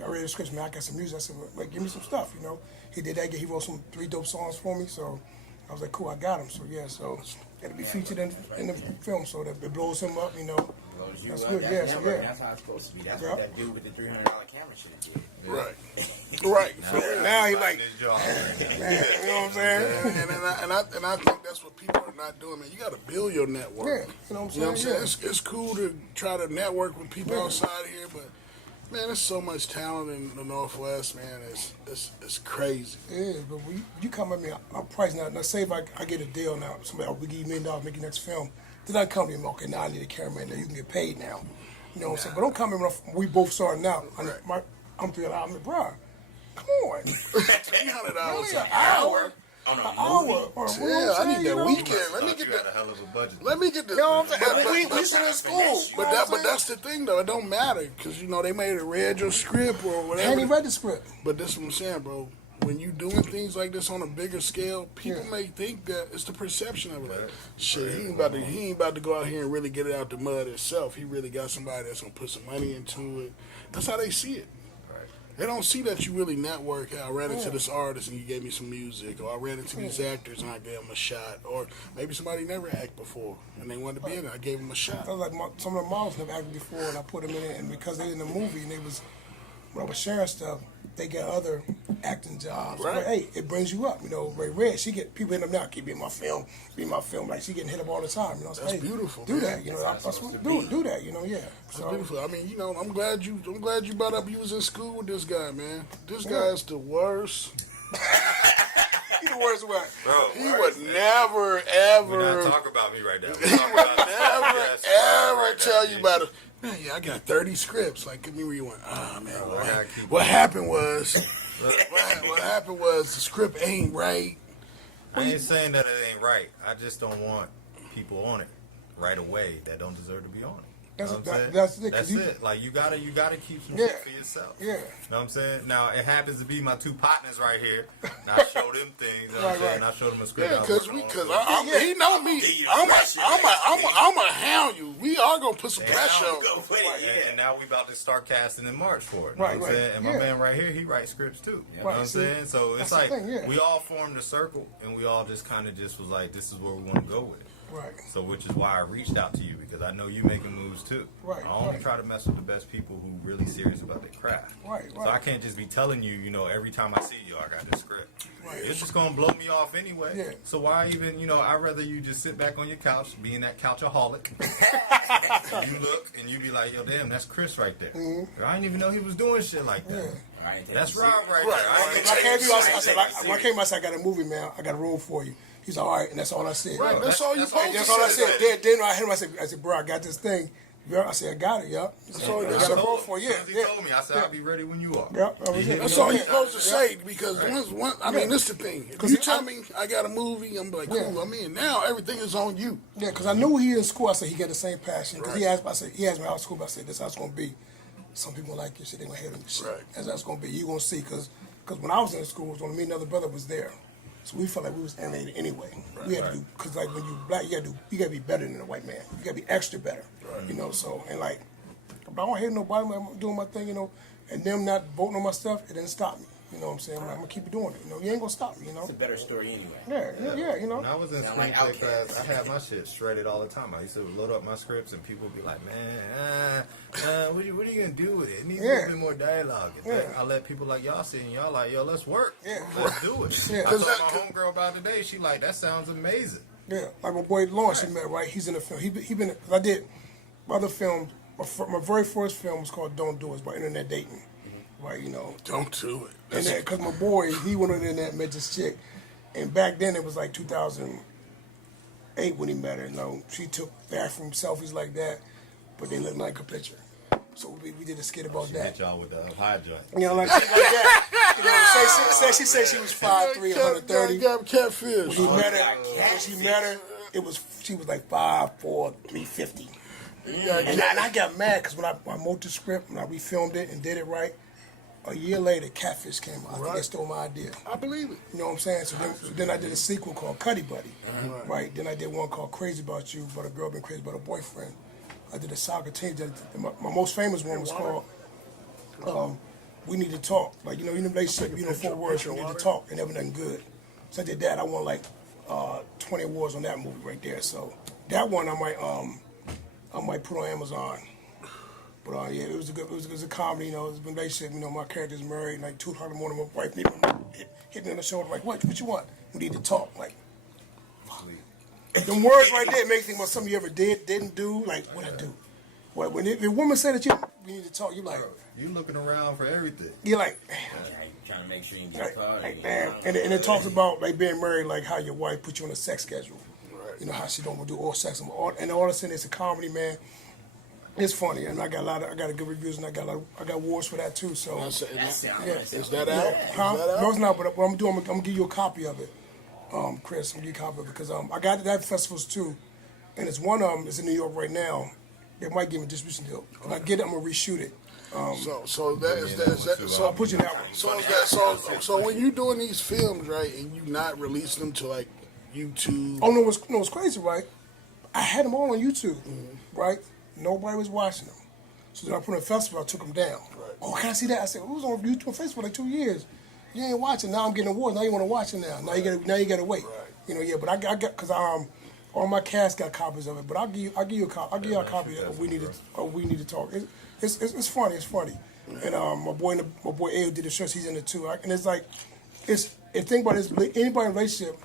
I read the script, man, I got some music. I said, well, give me some stuff, you know. He did that. He wrote 3 dope songs for me. So I was like, cool, I got him. So yeah, so it'll be featured in the film so that it blows him up, you know. That's good, That's how it's supposed to be. That's what that dude with the $300 camera should do. Right. Right. Now he like, you know what I'm saying? And I think that's what people are not doing, man. You got to build your network. Yeah, you know what I'm saying? It's cool to try to network with people outside here, but Man, there's so much talent in the Northwest, man. It's crazy. Yeah, but when you come at me, I'm pricing out. Now, say if I get a deal now, somebody, we give you $1 million, make your next film. Then I come to you, okay, now I need a cameraman. Now you can get paid now. You know what I'm saying? But don't come in when we both starting out. I'm feeling, I'm like, bro, come on. $300 an hour. On An a hour. movie? Or, Yeah, I need that weekend. Let me You get got the. a hell of a budget. Let me get the. You know what I'm saying? But- we but- still in school. But that's the thing though. It don't matter because they may have read your script or I ain't whatever. even read the script. But that's what I'm saying, bro. When you doing things like this on a bigger scale, people may think that it's the perception of it. Like, shit, he ain't about to go out here and really get it out the mud himself. He really got somebody that's gonna put some money into it. That's how they see it. They don't see that you really network. I ran into this artist and you gave me some music, or I ran into these actors and I gave them a shot, or maybe somebody never acted before and they wanted to be in it. I gave them a shot. I was like, some of the models never acted before, and I put them in it, and because they in the movie, and when I was sharing stuff, they get other acting jobs. Right. But hey, it brings you up. Ray Red, she get people hitting them now. Keep be in my film, Like she getting hit up all the time. So, That's hey, beautiful, Do man. that. That's what do that. Yeah. That's beautiful. I mean, I'm glad you brought up you was in school with this guy, man. This guy's the worst. He the worst one. Bro, He would never ever. we're not talking about me right now. He would never ever tell you about it. Man, yeah, I got 30 scripts. Like, give me where you went. Man, what happened was, what happened was the script ain't right. I ain't saying that it ain't right. I just don't want people on it right away that don't deserve to be on it. You know what I'm saying? That's it. That's it. Like you gotta keep some Yeah. shit for yourself. Yeah. You know what I'm saying? Now it happens to be my two partners right here. And I show them things. You know what I'm saying? And I show them a script. Yeah, I was because working on. he know me. I'm gonna hound you. We are gonna put some pressure on. Go put it, And now we about to start casting in March for it. You Right, know what I'm right. saying? And my Yeah. man right here, he writes scripts too. You know Right, what I'm see, saying? So it's that's the like thing, yeah. we all formed a circle and we all just kind of just was like, this is where we want to go with it. Right. So which is why I reached out to you because I know you making moves too. Right, I only right. try to mess with the best people who really serious about their craft. Right, So I can't just be telling you, every time I see you, I got this script. Right. It's just gonna blow me off anyway. Yeah. So why even, I'd rather you just sit back on your couch, being that couchaholic. You look and you be like, yo, damn, that's Chris right there. Mm-hmm. I didn't even know he was doing shit like that. Yeah. Right, That's Rob right When there. I came to you, I came, I said, I got a movie, man. I got a role for you. He's all right, and that's all I said. Right, that's all you supposed to That's all I say. said. Then I hit him. I said, bro, I got this thing. Yeah, I said, I got it. Yup. That's all I you got a role As for you. soon as he told me, I said, I'll be ready when you are. Yep, that was it. That's all you're supposed to say because once I mean, this the thing. If you tell me I got a movie, I'm like, cool. Yeah. I mean, now everything is on you. Yeah, because I knew he in school. I said he got the same passion. Because he asked me out of school. I said, this is how it's gonna be. Some people like your shit. They gonna hate on your shit. Right. That's how it's gonna be. You gonna see. Because when I was in school, it was only me and another brother was there. So we felt like we was alienated anyway. We had to do, because like when you black, you gotta be better than a white man. You gotta be extra better. So and like, I don't hate nobody. I'm doing my thing, and them not voting on my stuff, it didn't stop me. You know what I'm saying? I'm gonna keep doing it. You ain't gonna stop me. It's a better story anyway. Yeah. When I was in Sound like screenplay class, Outkast. I had my shit shredded all the time. I used to load up my scripts and people would be like, man, what are you gonna do with it? It needs a little bit more dialogue. And then I let people like y'all see and y'all like, yo, let's work. Yeah. Let's do it. Yeah. I told my homegirl about today, she like, that sounds amazing. Yeah, like my boy Lawrence, he met, right? He's in the film. He been. Cause I did my other film. My very first film was called "Don't Do It." It's about internet dating, right? Don't do it. And because my boy, he went on the internet, met this chick, and back then it was like 2008 when he met her. She took bathroom selfies like that, but they looked like a picture. So we did a skit about She that. hit y'all with the high joint. Like shit like that. She said she was 5'3", 130. Got catfish. When she met her, she was like 5'4", 350. And I got mad because when I wrote the script, when I refilmed it and did it right, a year later, Catfish came out. I think they stole my idea. I believe it. You know what I'm saying? So then I did a sequel called Cuddy Buddy, right? Then I did one called Crazy About You, but a girl been crazy about her boyfriend. I did a soccer team. My most famous one was called We Need to Talk. Like, in the relationship, 4 words, we need to talk, and never nothing good. So I did that. I won like 20 awards on that movie right there. So that one I might put on Amazon. But it was a comedy, it was a relationship, my character's married, like 2 o'clock in the morning, my wife hit me on the shoulder, like, what you want? We need to talk, like, fuck. Them words right there make me think about something you ever didn't do, like, what I do. When the woman said that we need to talk. You like, You looking around for everything. you're like, Trying to make sure you get caught. like, damn. And it talks about like being married, like how your wife put you on a sex schedule. Right. You know how she don't want to do all sex and all of a sudden it's a comedy, man. It's funny, and I got a good reviews, and I got awards for that too. So Is yeah. that out? Huh? Is that out? No, it's not. But what I'm doing, I'm gonna give you a copy of it, Chris. I'm gonna give you a copy of it because I got it at festivals too, and it's one of them is in New York right now. They might give me a distribution deal. When I get it, I'm gonna reshoot it. So I'll put you in that one. So when you doing these films, right, and you not releasing them to like YouTube? Oh no, what's crazy, right? I had them all on YouTube, right? Nobody was watching them. So then I put them in a festival, I took them down. Right. Oh, can I see that? I said, who's on YouTube and Facebook for like 2 years? You ain't watching. Now I'm getting awards. Now you want to watch it now. Now you gotta wait. Right. You know, yeah. But I got because all my cast got copies of it. But I'll give you a copy of we need to talk. It's funny. It's funny. And my boy Ayo did the shirts. He's in it too. And it's like and think about this. Anybody in a relationship,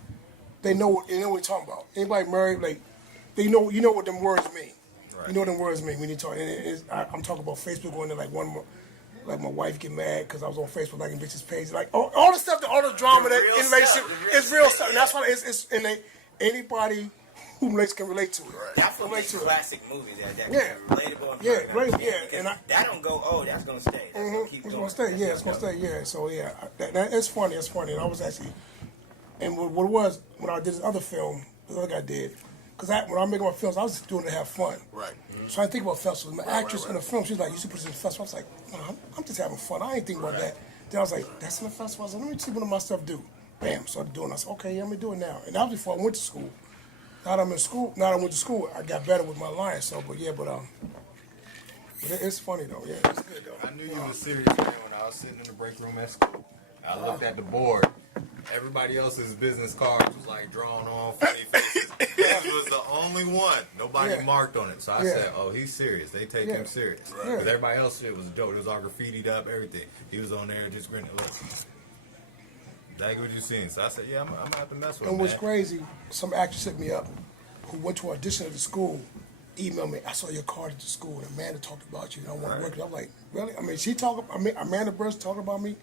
they know what we're talking about. Anybody married, like you know what them words mean. Right. You know what them words mean when you talk. And I'm talking about Facebook going there like one more. Like my wife get mad because I was on Facebook liking bitches' page. Like all the stuff, all the drama that in relationship is real stuff. And that's why it's anybody who relates can relate to it. Right. That's what makes classic movies that Yeah. relatable. And Yeah, perfect. right, yeah. And that don't go. Oh, that's gonna stay. That's gonna keep It's going. gonna stay. Yeah, it's gonna stay. Yeah. So yeah, it's funny. It's funny. And I was actually, and what it was when I did this other film, the other guy did, because when I'm making my films, I was just doing it to have fun. Right. So I think about festivals. My actress in the film, she's like, "You should put this in the festival." I was like, "No, I'm just having fun. I ain't thinking about that." Then I was like, "That's in the festival." I was like, "Let me see what my stuff do." Bam, started doing it. I said, "Okay, yeah, let me do it now." And that was before I went to school. Now that I'm in school, now that I went to school, I got better with my lines. So, but it's funny though. Yeah, it's good though. I knew you was serious, man, when I was sitting in the break room at school. I looked at the board. Everybody else's business cards was like drawn on, funny faces. His was the only one. Nobody marked on it. So I said, oh, he's serious. They take him serious. Yeah. But everybody else shit was dope. It was all graffitied up, everything. He was on there just grinning. Look. That's what you seen. So I said, yeah, I'm going to have to mess with him, And what's man. crazy, some actress hit me up who went to audition at the school, emailed me, "I saw your card at the school, and Amanda talked about you, and I want to work with you." I'm like, really? I mean, Amanda Burst talking about me?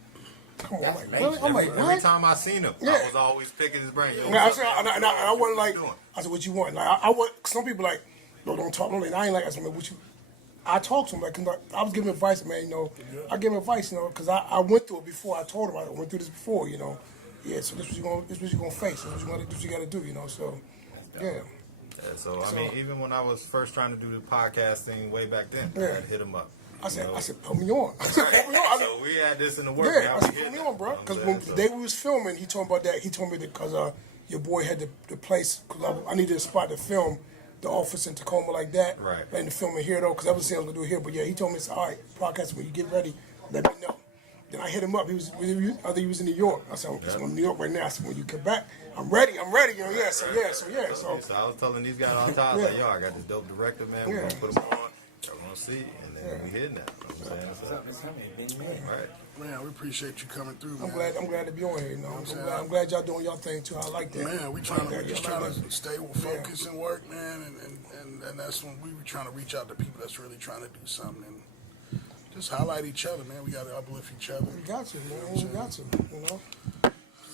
Come on, I'm like, really? I'm like, Every what? time I seen him, Yeah. I was always picking his brain. Yo, And I what's said, up, man? and I wasn't like, What you doing? I said, "What you want?" Like, I want, some people like, "No, don't talk." No, I ain't like, I said, "Man, what you?" I talked to him, like, 'cause I was giving advice, man, I give him advice, because I went through it before. I told him I went through this before, Yeah, so this is what you're gonna face. This is what you gotta do, So, yeah. Yeah, so, I mean, even when I was first trying to do the podcast thing way back then, I had to hit him up. I said, put me on. I said, put me on. So we had this in the work. Yeah, I said, put me on, bro. Because the day we was filming, he told me about that. He told me that because your boy had the place, because I needed a spot to film the office in Tacoma like that. Right. And to film it here, though, because I was saying I was going to do it here. But yeah, he told me, all right, podcast, when you get ready, let me know. Then I hit him up. I think he was in New York. I said, I'm in New York right now. I said, when you come back, I'm ready. So I was telling these guys all the time, like, yo, I got this dope director, man. We're going to put him on. Y'all going to see. And then we hitting that. You know what I'm saying? It's coming. Right. Man, we appreciate you coming through, man. I'm glad to be on here. I'm glad y'all doing y'all thing too. I like that. Man, we just trying to stay focused and work, man, and that's when we were trying to reach out to people that's really trying to do something and just highlight each other, man. We got to uplift each other. We got to, man. We got to,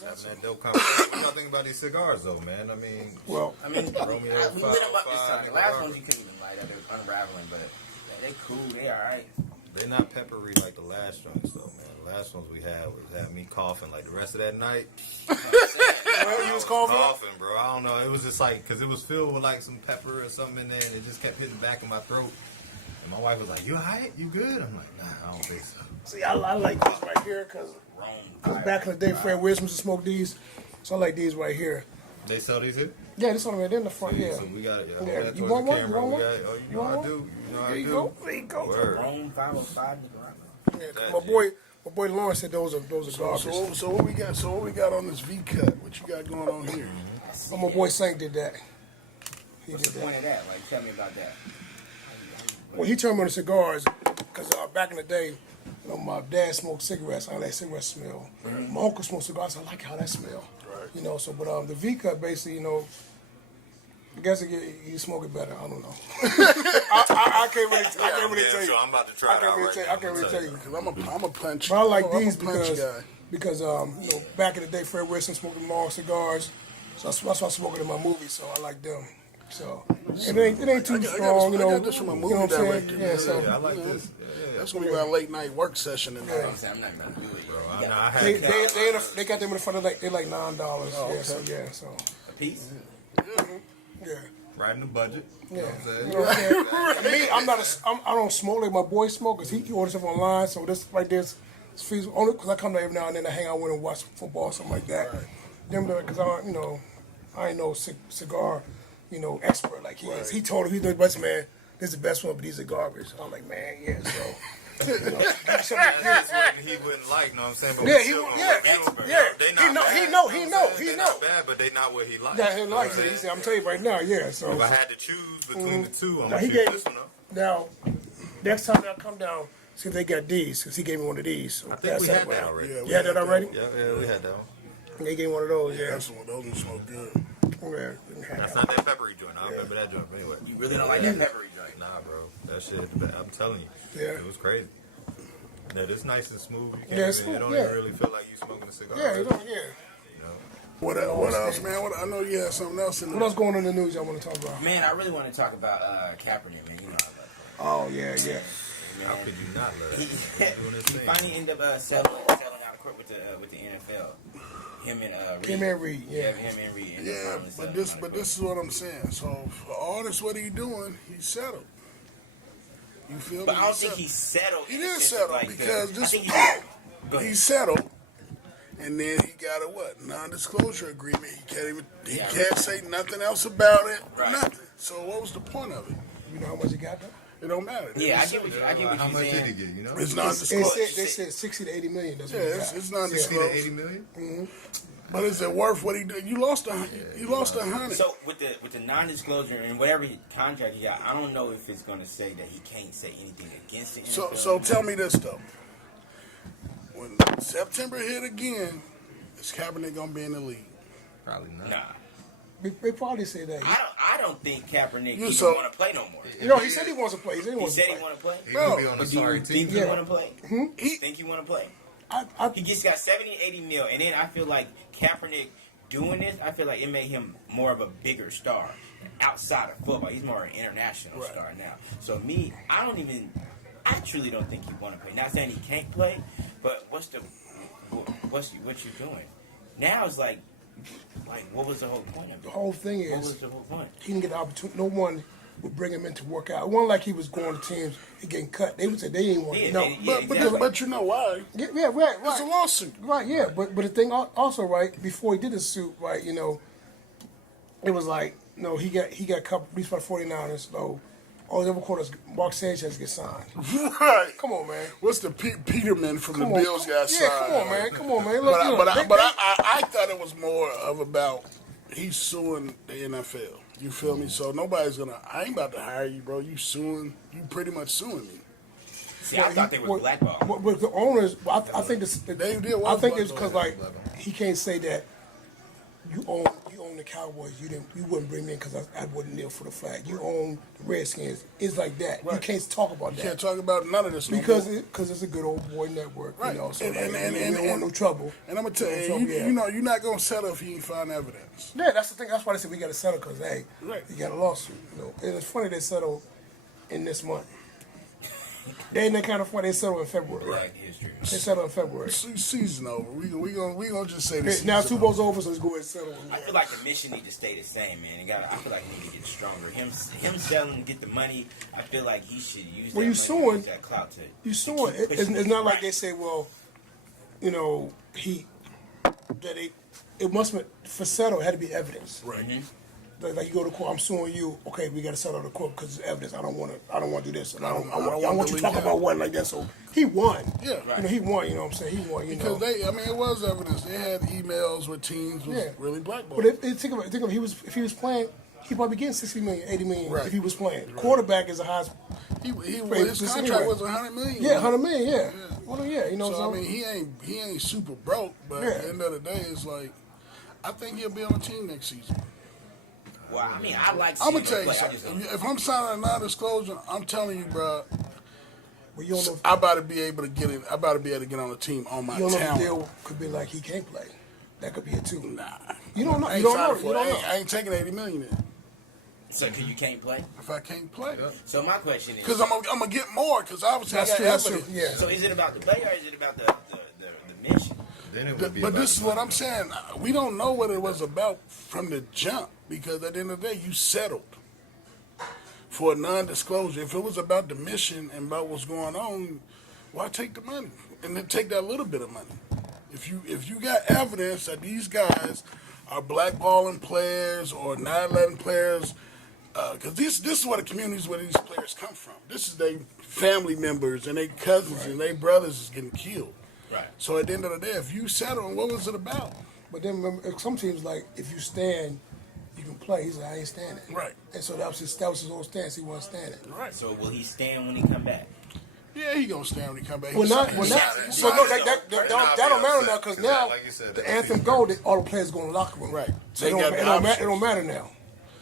Having that dope conversation. What y'all think about these cigars, though, man? I mean, Well, We lit them up this 505, time. The last ones you couldn't even light up. They was unraveling, but they cool. They all right. they're not peppery like the last joints, though, man. The last ones we had had me coughing like the rest of that night. well, you was coughing? Coughing, bro. I don't know. It was just like, because it was filled with like some pepper or something in there, and it just kept hitting the back of my throat. And my wife was like, "You all right? You good?" I'm like, "Nah, I don't think so." See, I like these right here because back in the day, Fred Wilson used to smoke these. So I like these right here. They sell these here? Yeah, this one right there in the front, yeah. So we got it. Yeah. That You towards want the one? camera. You want We one? got it. Oh, you You know want I one? do. You know I There you do. go. There you go. Word. Rome 505 Nicaragua. Yeah, my boy Lawrence said those are garbage. So what we got? So what we got on this V cut? What you got going on here? Oh, my boy Saint did that. He What's did the that. point of that? Like, tell me about that. Well, he turned me on the cigars because back in the day, my dad smoked cigarettes. I like that cigarette smell. Right. My uncle smoked cigars. I like how that smell. Right. So but the V cut basically, I guess you smoke it better. I don't know. I can't really tell you. So I'm about to try it out right now. I can't really tell you. Because I'm a punch. But I like I'm these a punch guy. because back in the day, Fred Wilson smoked long cigars, so that's why I smoke it in my movies. So I like them. So it ain't too strong, I got this from a movie director. Yeah, so Yeah, I like this. That's gonna be my late night work session tonight. I'm not gonna do it, bro. I they got them in the front of they're like $9. So A piece? yeah. Right in the budget. Yeah, You know what I'm you know what I'm saying? Me, I don't smoke like my boy smoke because he orders stuff online. So this right there is feasible only because I come there every now and then. I hang out with him and watch football or something like that. Them because I ain't no cigar expert like he is. He told him he's the best man. This is the best one, but these are garbage. I'm like, man, yeah. So. He wouldn't like, know what I'm saying? But Yeah, they not he bad. know. They not bad, but they not what he likes. Yeah, he likes it. He said, I'm telling you right now, yeah. So If I had to choose between the two, I'm Now, gonna he choose gave- this one up. now, next time I come down, see if they got these, because he gave me one of these. So I think we that's had it. that already. You had that already? Yeah, we had that one. They gave me one of those, yeah. That's one. Those ones smoke good. Yeah. That's not that peppery joint. I remember that joint. But anyway. You really don't like that peppery joint? Nah, bro. That shit, I'm telling you. Yeah. It was crazy. That it's nice and smooth. You can't Yeah, it's even, it smooth, don't yeah. even really feel like you smoking a cigar. Yeah, you don't, yeah. What else, man? I know you had something else in What there. else going on in the news y'all want to talk about? Man, I really want to talk about Kaepernick, man. You know I Oh, love yeah. him. How Man, could you not love he, it? He's doing his he thing. finally ended up settling out of court with the NFL. Him and Reed. Him and Reed, yeah. Him and Reed. ended up Yeah, finally but settling this is what I'm saying. So for all this, what he doing? He settled. You feel But me? I don't think he settled. He in the didn't sense of, settle like, because I this. think Go ahead. He settled, and then he got a what? Non-disclosure agreement. He can't say nothing else about it. Right. Nothing. So what was the point of it? You know how much he got, though? It don't matter. Yeah, I get what you're How much saying. did he get, you know? It's They non-disclosure. said 60 to 80 million. That's Yeah, what he it's got. $60 non-disclosure. to $80 million? But is it worth what he did? You lost $100. So with the non-disclosure and whatever contract he got, I don't know if it's going to say that he can't say anything against the NFL. So tell me this though. When September hit again, is Kaepernick gonna be in the league? Probably not. Nah, They probably say that. I don't think Kaepernick even so- want to play no more. He said he wants to play. He said he He wants said to he play. want to play. He gonna be on a But do you sorry think team. he want to play? He- Think he want to play? I He just got 70, 80 mil, and then I feel like Kaepernick doing this, I feel like it made him more of a bigger star outside of football. He's more an international star now. So me, I truly don't think he want to play. Not saying he can't play, but what you doing? Now it's like what was the whole point of it? The whole thing What was is the whole point? he didn't get the opportunity. No one would bring him in to work out. It wasn't like he was going to teams and getting cut. They would say they didn't want Yeah, to. No, exactly. But you know why? yeah, right. It's a lawsuit. Right, yeah, but the thing also, right, before he did the suit, right, it was like, he got cut at least by the 49ers, so all the other quarters, Mark Sanchez get signed. Right. Come on, man. What's the Peterman from Come the on. Bills got signed? Yeah, come on, man. Look, But I thought it was more of about he's suing the NFL. You feel me? So nobody's gonna. I ain't about to hire you, bro. You pretty much suing me. See, I thought they were blackballed. With the owners, I think this. They did I think it's blackball. because he can't say that you own the Cowboys. You wouldn't bring me in because I wouldn't kneel for the flag. You own the Redskins. It's like that. You Right. can't talk about You that. can't talk about none of this Because no more. it's a good old boy network, Right. So And- we don't want no trouble. And I'm gonna tell you, you're not gonna settle if you ain't find evidence. Yeah, that's the thing. That's why they said we got to settle because Right. you got a lawsuit. And it's funny they settled in this month. They ain't that kind of funny. They settled in February. Right, it's true. They settled in February. Season over. We gonna just say this. Now Super Bowl's over, so let's go ahead and settle. I feel like the mission need to stay the same, man. I feel like he need to get stronger. Him selling, get the money. I feel like he should use Well, that you money, suing- use that clout to. You saw to it. keep It's pushing not it. like they say, well, it must be for settle. It had to be evidence. Right. Like you go to court, I'm suing you. Okay, we got to settle the court because it's evidence. I don't want to do this, and I don't want you to talk about one like that. So he won. Yeah. Right. He won. You know what I'm saying? He won. Because it was evidence. They had emails with teams was really blackballed. But think of if he was playing, he probably getting 60 million, 80 million Right. if he was playing. Quarterback is the highest. His Just contract anyway. was $100 million. Yeah, 100 million. Yeah. Well, yeah. You know. So I mean, he ain't super broke, but at the end of the day, it's like I think he'll be on the team next season. Well, I mean, I like. I'm gonna seeing tell you him play. I just something. don't- If I'm signing a non-disclosure, I'm telling you, bro. Well, you don't know. I about to be able to get in. I about to be able to get on the team on my You don't know if the talent. deal could be like he can't play. That could be it too. Nah, You don't know. I You ain't don't signing know. for You it. don't know. I ain't taking 80 million in So, because you can't play. if I can't play. So my question is, Because I'm gonna get more. Because obviously That's I true. got That's true. evidence. Yeah. so is it about the play or is it about the mission? Then it would be But about this is the what money. I'm saying. We don't know what it was about from the jump. Because at the end of the day, you settled for a non-disclosure. If it was about the mission and about what's going on, why take the money and then take that little bit of money? If you got evidence that these guys are blackballing players or not letting players, because this is where the communities where these players come from. This is their family members and their cousins and their brothers is getting killed. Right. So at the end of the day, if you settle, what was it about? But then remember, some teams like if you stand, you can play. He said, I ain't standing. Right. And so that was his whole stance. He wasn't standing. Right. So will he stand when he come back? Yeah, he gonna stand when he come back. Well, He not, signed- well, he not. signed- he So no, signed- that don't matter now because now Like you said, the that anthem was go, all the players go in the locker room. Right. So They got the it options. don't matter now.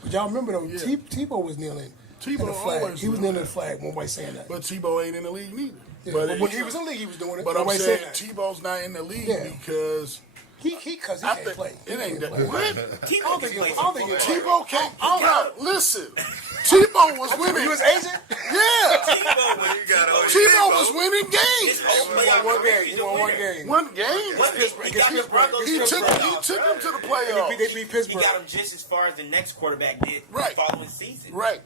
But y'all remember though, Yeah. Tebow was kneeling. Tebow in the flag. always He was kneeling. kneeling in the flag. Nobody saying that. But Tebow ain't in the league neither. Yeah, But when he was in the league, he was doing it. But I'm Nobody saying that. Tebow's not in the league Yeah. because He can't I think play. it ain't that. He can't play. What? Tebow think can play it- I don't think some it- football. Tebow can't. I don't Bro, listen. Tebow was winning. He was agent. Yeah. Tebow was- Tebow was winning His games. whole playoff One career, game. he's He a won one winner. game. One game. He got his Broncos He to the took playoffs. him to the They playoffs. beat He Pittsburgh. got him just as far as the next quarterback did Right. the following season. Right.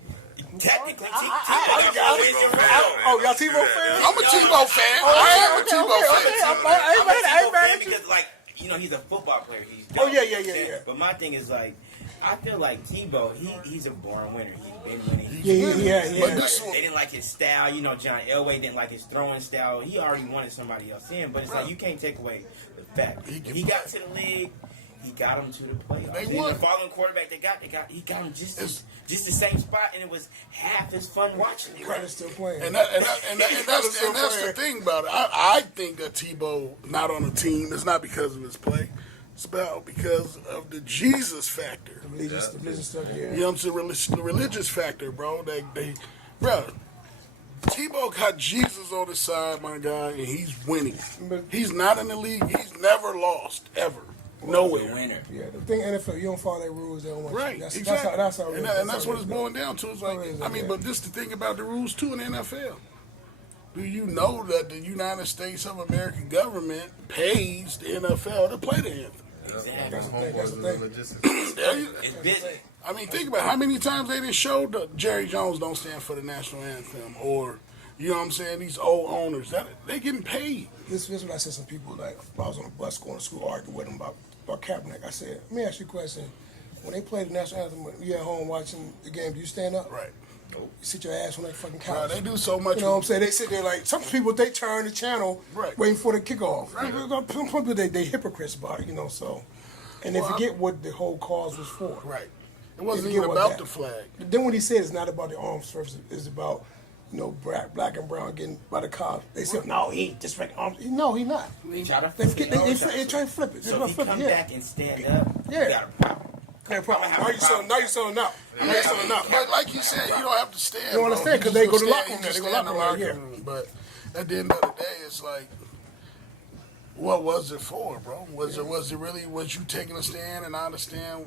Technically, Tebow I- got to win your round. Oh, y'all Tebow fans? I'm a Tebow fan. I am a Tebow fan. I'm a Tebow fan because, like, you know, he's a football player. He's Oh, dope. yeah. But my thing is, like, I feel like Tebow, he's a born winner. He's been winning. Yeah. But this one, They didn't like his style. You know, John Elway didn't like his throwing style. He already wanted somebody else in. But it's like, you can't take away the fact. He got to the league. He got him to the playoffs. They And won. the following quarterback he got him just the same spot, and it was half as fun watching him. Credit's still playing. and that's the thing about it. I think that Tebow not on the team is not because of his play. It's about because of the Jesus factor. The religious stuff, yeah. You know what I'm saying? The religious factor, bro. Bro, Tebow got Jesus on his side, my guy, and he's winning. He's not in the league. He's never lost, ever. He's a Nowhere. winner. Yeah, the thing NFL, you don't follow their rules, they don't want Right, you. That's exactly. That's how and that's what it's boiling down to. It's like, I mean, Yeah. but this the thing about the rules too in the NFL. Do you know that the United States of America government pays the NFL to play the anthem? Exactly. That's the Homeboys thing. and logistics. There you- It's busy. I mean, think about how many times they didn't show that Jerry Jones don't stand for the national anthem, or you know what I'm saying? These old owners that they getting paid. This is what I said. Some people like I was on a bus going to school arguing with them about Kaepernick. I said, let me ask you a question. When they play the national anthem, when you at home watching the game, do you stand up? Right. You sit your ass on that fucking Bro, couch. they do so much. You know what I'm saying? They sit there like some people. They turn the channel, Right. waiting for the kickoff. Right. Some people they hypocrites about it, you know. So, and they Well, forget what the whole cause was for. Right. It wasn't They even forget about that. the flag. Then when he said it's not about the armed services, it's about black and brown getting by the cops. They said no, he ain't disrespecting arms. No, he not. They try to They flip it. they try to flip it. They So try if to he flip come it. Yeah. back and stand up, Yeah. you got a problem. No problem. Now you selling out. Now you selling out. But like you said, you don't have to stand. You don't bro. understand, 'cause You they just go to stand- locker room you now. just They go stand in the locker room, locker room. But at the end of the day, it's like, what was it for, bro? Was it really? Was you taking a stand? And I understand,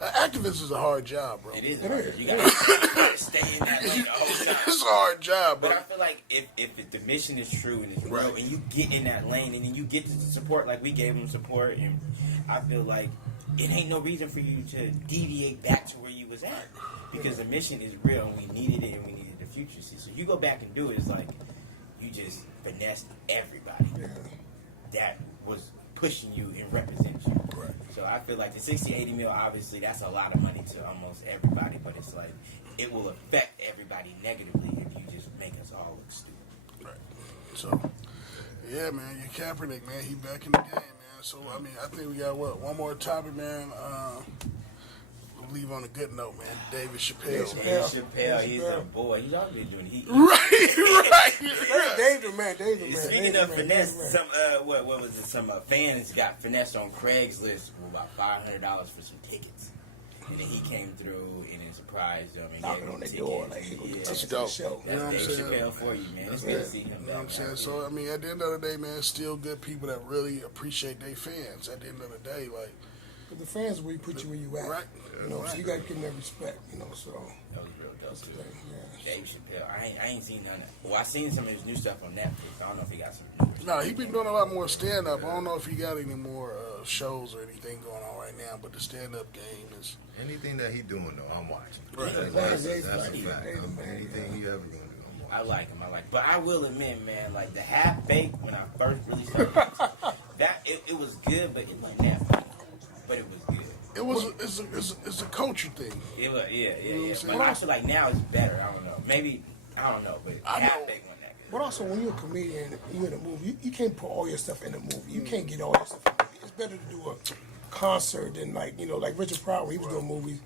activist is a hard job, bro. It is. You got to stay in that lane the whole time. It's a hard job, But bro. I feel like if the mission is true and it's real, Right. and you get in that lane and then you get the support like we gave them support, and I feel like it ain't no reason for you to deviate back to where you was at because the mission is real and we needed it and we needed the future. See, so you go back and do it, it's like you just finessed everybody that was pushing you and representing you. Right. So I feel like the 60-80 mil, obviously, that's a lot of money to almost everybody, but it's like it will affect everybody negatively if you just make us all look stupid. Right. So, yeah, man, you Kaepernick, man, he back in the game, man. So, I mean, I think we got one more topic, man. We'll leave on a good note, man. David Chappelle. Dave Chappelle, he's a boy. He's always been doing heat. Right. David, man. Speaking of finesse, some what was it? Some fans got finessed on Craigslist for about $500 for some tickets. And then he came through and then surprised them and knocking gave on them their door, tickets. like, hey, go get That's tickets to the dope. show. You know what I'm That's Dave saying? Chappelle for you, man. It's good to see him You know back. what I'm saying? man. So, I mean, at the end of the day, man, it's still good people that really appreciate their fans. At the end of the day, like, But the fans will put you where you at. Right. You know, so you got to give them that respect, you know, so. That was real dope, That's the too. thing, yeah. Dave Chappelle. I ain't seen none of it. Well, I seen some of his new stuff on Netflix. I don't know if he got some new no, he been doing a lot more stand up. I don't know if he got any more shows or anything going on right now, but the stand up game is. Anything that he doing though, I'm watching. Right. That's He's a like- fact. he's the man, Anything he ever gonna do, I'm watching. I like him. But I will admit, man, like the half baked when I first really started, that it was good, but it wasn't that funny. But it was good. It was. It's a culture thing. It was, yeah. You know what I'm But saying? I feel like now it's better. I don't know. Maybe I don't know, but I half know. baked wasn't that good. But also, when you're a comedian, you in a movie, you can't put all your stuff in the movie. You can't get all your stuff in the movie. It's better to do a concert than, like, you know, like Richard Pryor, when he was doing movies,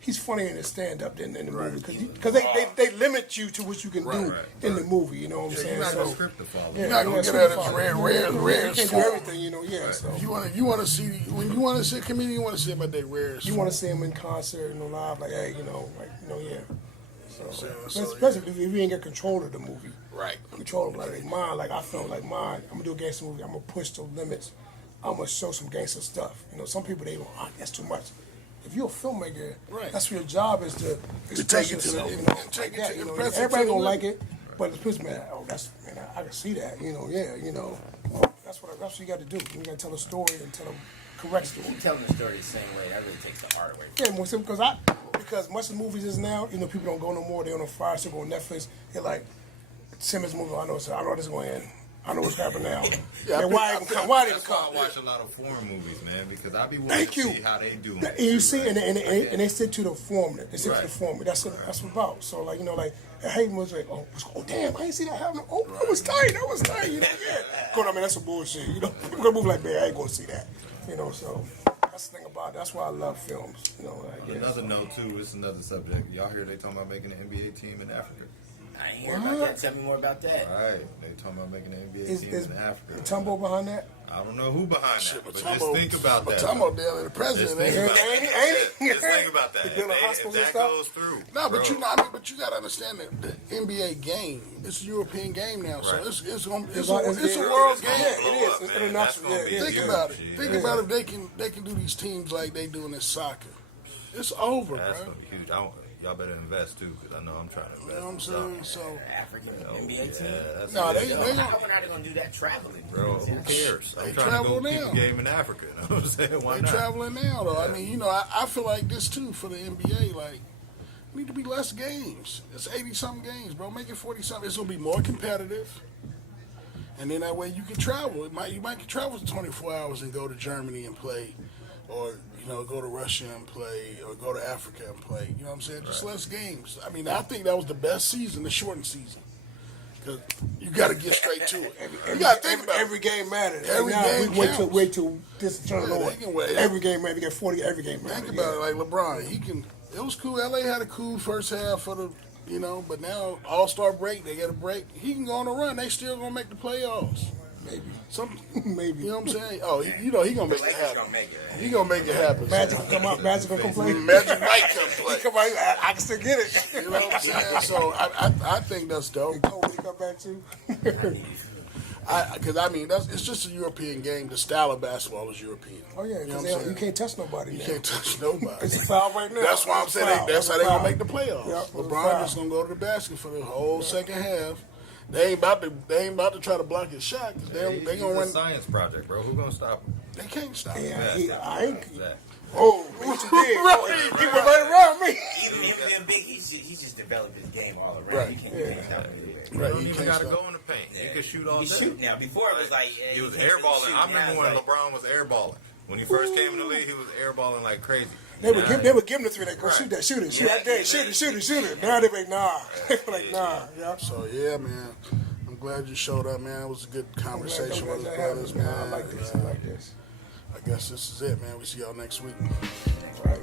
he's funnier in his stand-up than in the movie. Because they limit you to what you can do in the movie, you know what I'm saying? You're not So, gonna script to follow. yeah, You're not gonna get at it rare. You can't do everything, you know, yeah. So You want to see when you want to see a comedian, you want to see about their rarest. you want to see him in concert, you know, live, like, hey, you know, yeah. So, So, especially if you ain't got control of the movie. Right. Control of like mine, like I feel like mine. I'm gonna do a gangster movie. I'm gonna push the limits. I'm gonna show some gangster stuff. You know, some people they go, that's too much. If you're a filmmaker, Right. that's your job is to express take it to the- yourself. You and know, take like it that, to- you know, impress it to everybody the gonna limit. like it, but the person, man, I can see that. You know, yeah, you know, that's what you got to do. You got to tell a story and tell a correct story. Keep telling the story the same way. That really takes the art away. Yeah, more simple because much of the movies is now, you know, people don't go no more. They on a fire stick on Netflix. They're like, Simmons movie. I know this is going to end. I know what's happening now. Yeah, why did it That's why come? I watch a lot of foreign movies, man, because I be Thank wanting to you. see how they do. And you see, and they stick to the formula. They stick to the Right. formula. That's what it's about. So, like, you know, like, Hayden was like, oh damn, I ain't see that happen. Oh, that was tight. That was tight. You know, yeah. Going, I mean, that's some bullshit. You know, people gonna move like, man, I ain't gonna see that. You know, so that's the thing about it. That's why I love films. You know, I guess. Another note too, it's another subject. Y'all hear they talking about making an NBA team in Africa? I ain't hear about that. Tell me more about that. All right, they talking about making an NBA Is team in Africa. Tumbo behind that? I don't know who behind Shit, that, but but just think about that. Matumbo down the president. Just think ain't about he? that. Ain't Just think about that. They If, building if hospitals and that stuff? goes through, No, but bro, you know, but you gotta understand that the NBA game, it's a European game now, so Right. it's a world It's game. a world it's game. gonna Yeah, it blow is. up, It's man. international. That's gonna be Yeah, Think huge. about it. Shit. Think about if they can do these teams like they do in this soccer. It's over, That's bro. gonna be huge. Y'all better invest too, because I know I'm trying to invest. You know what I'm in saying? something. So, African Oh, NBA team. yeah, that's No, a they- big they deal. gonna- How are they gonna do that traveling? Bro, who cares? They I'm trying to travel go keep now. the game in Africa. You know what I'm saying? Why they not? traveling now, though. I mean, you know, I feel like this too for the NBA. Like, need to be less games. It's 80-something games, bro. Make it 40-something. It's gonna be more competitive, and then that way you can travel. You might travel for 24 hours and go to Germany and play, or go to Russia and play, or go to Africa and play. You know what I'm saying? Just less games. I mean, I think that was the best season, the shortened season, because you got to get straight to it. You got to think about every game matters. Every Now, game we counts. wait till this turn Yeah, on. they can wait. Every game matters. We got 40. Every game matters. Think about it, like LeBron. It was cool. LA had a cool first half for the, but now All-Star break, they get a break. He can go on a run. They still gonna make the playoffs. Maybe. Maybe. You know what I'm saying? Oh, he gonna make it Lakers happen. gonna make it. He gonna make it happen. Magic will come out. Magic will come play. Magic might come play. Come on, I can still get it. You know what I'm saying? So I think that's dope. Kobe come back too. Because it's just a European game. The style of basketball is European. Oh yeah, You know because what I'm you saying? can't touch nobody. You now. can't touch nobody. It's a foul right now. That's why I'm It's a saying foul. that's how they It's a gonna foul. make the playoffs. Yep, it's a LeBron foul. just gonna go to the basket for the whole second half. They ain't about to try to block his shot. 'Cause they He's gonna a run. science project, bro. Who gonna stop him? They can't stop. him. Yeah, I ain't. That. Oh, what you did? He went right around me. Even him being big, he's just developed his game all around. Right. You can't stop him. You Right, don't you even can't gotta stop. go in the paint. You can shoot all He day. shoot now. Before it was like He was you can't airballing. shoot. I remember Now when it's like, LeBron was airballing. When he first came in the league, he was airballing like crazy. They would Now- give him the three. They go shoot that, shoot it, shoot Yeah. that day, shoot it. Now they be like, nah. They be like, nah. Yeah. So yeah, man. I'm glad you showed up, man. It was a good conversation with us brothers, man. I like this. I like this. I guess this is it, man. We see y'all next week. Right.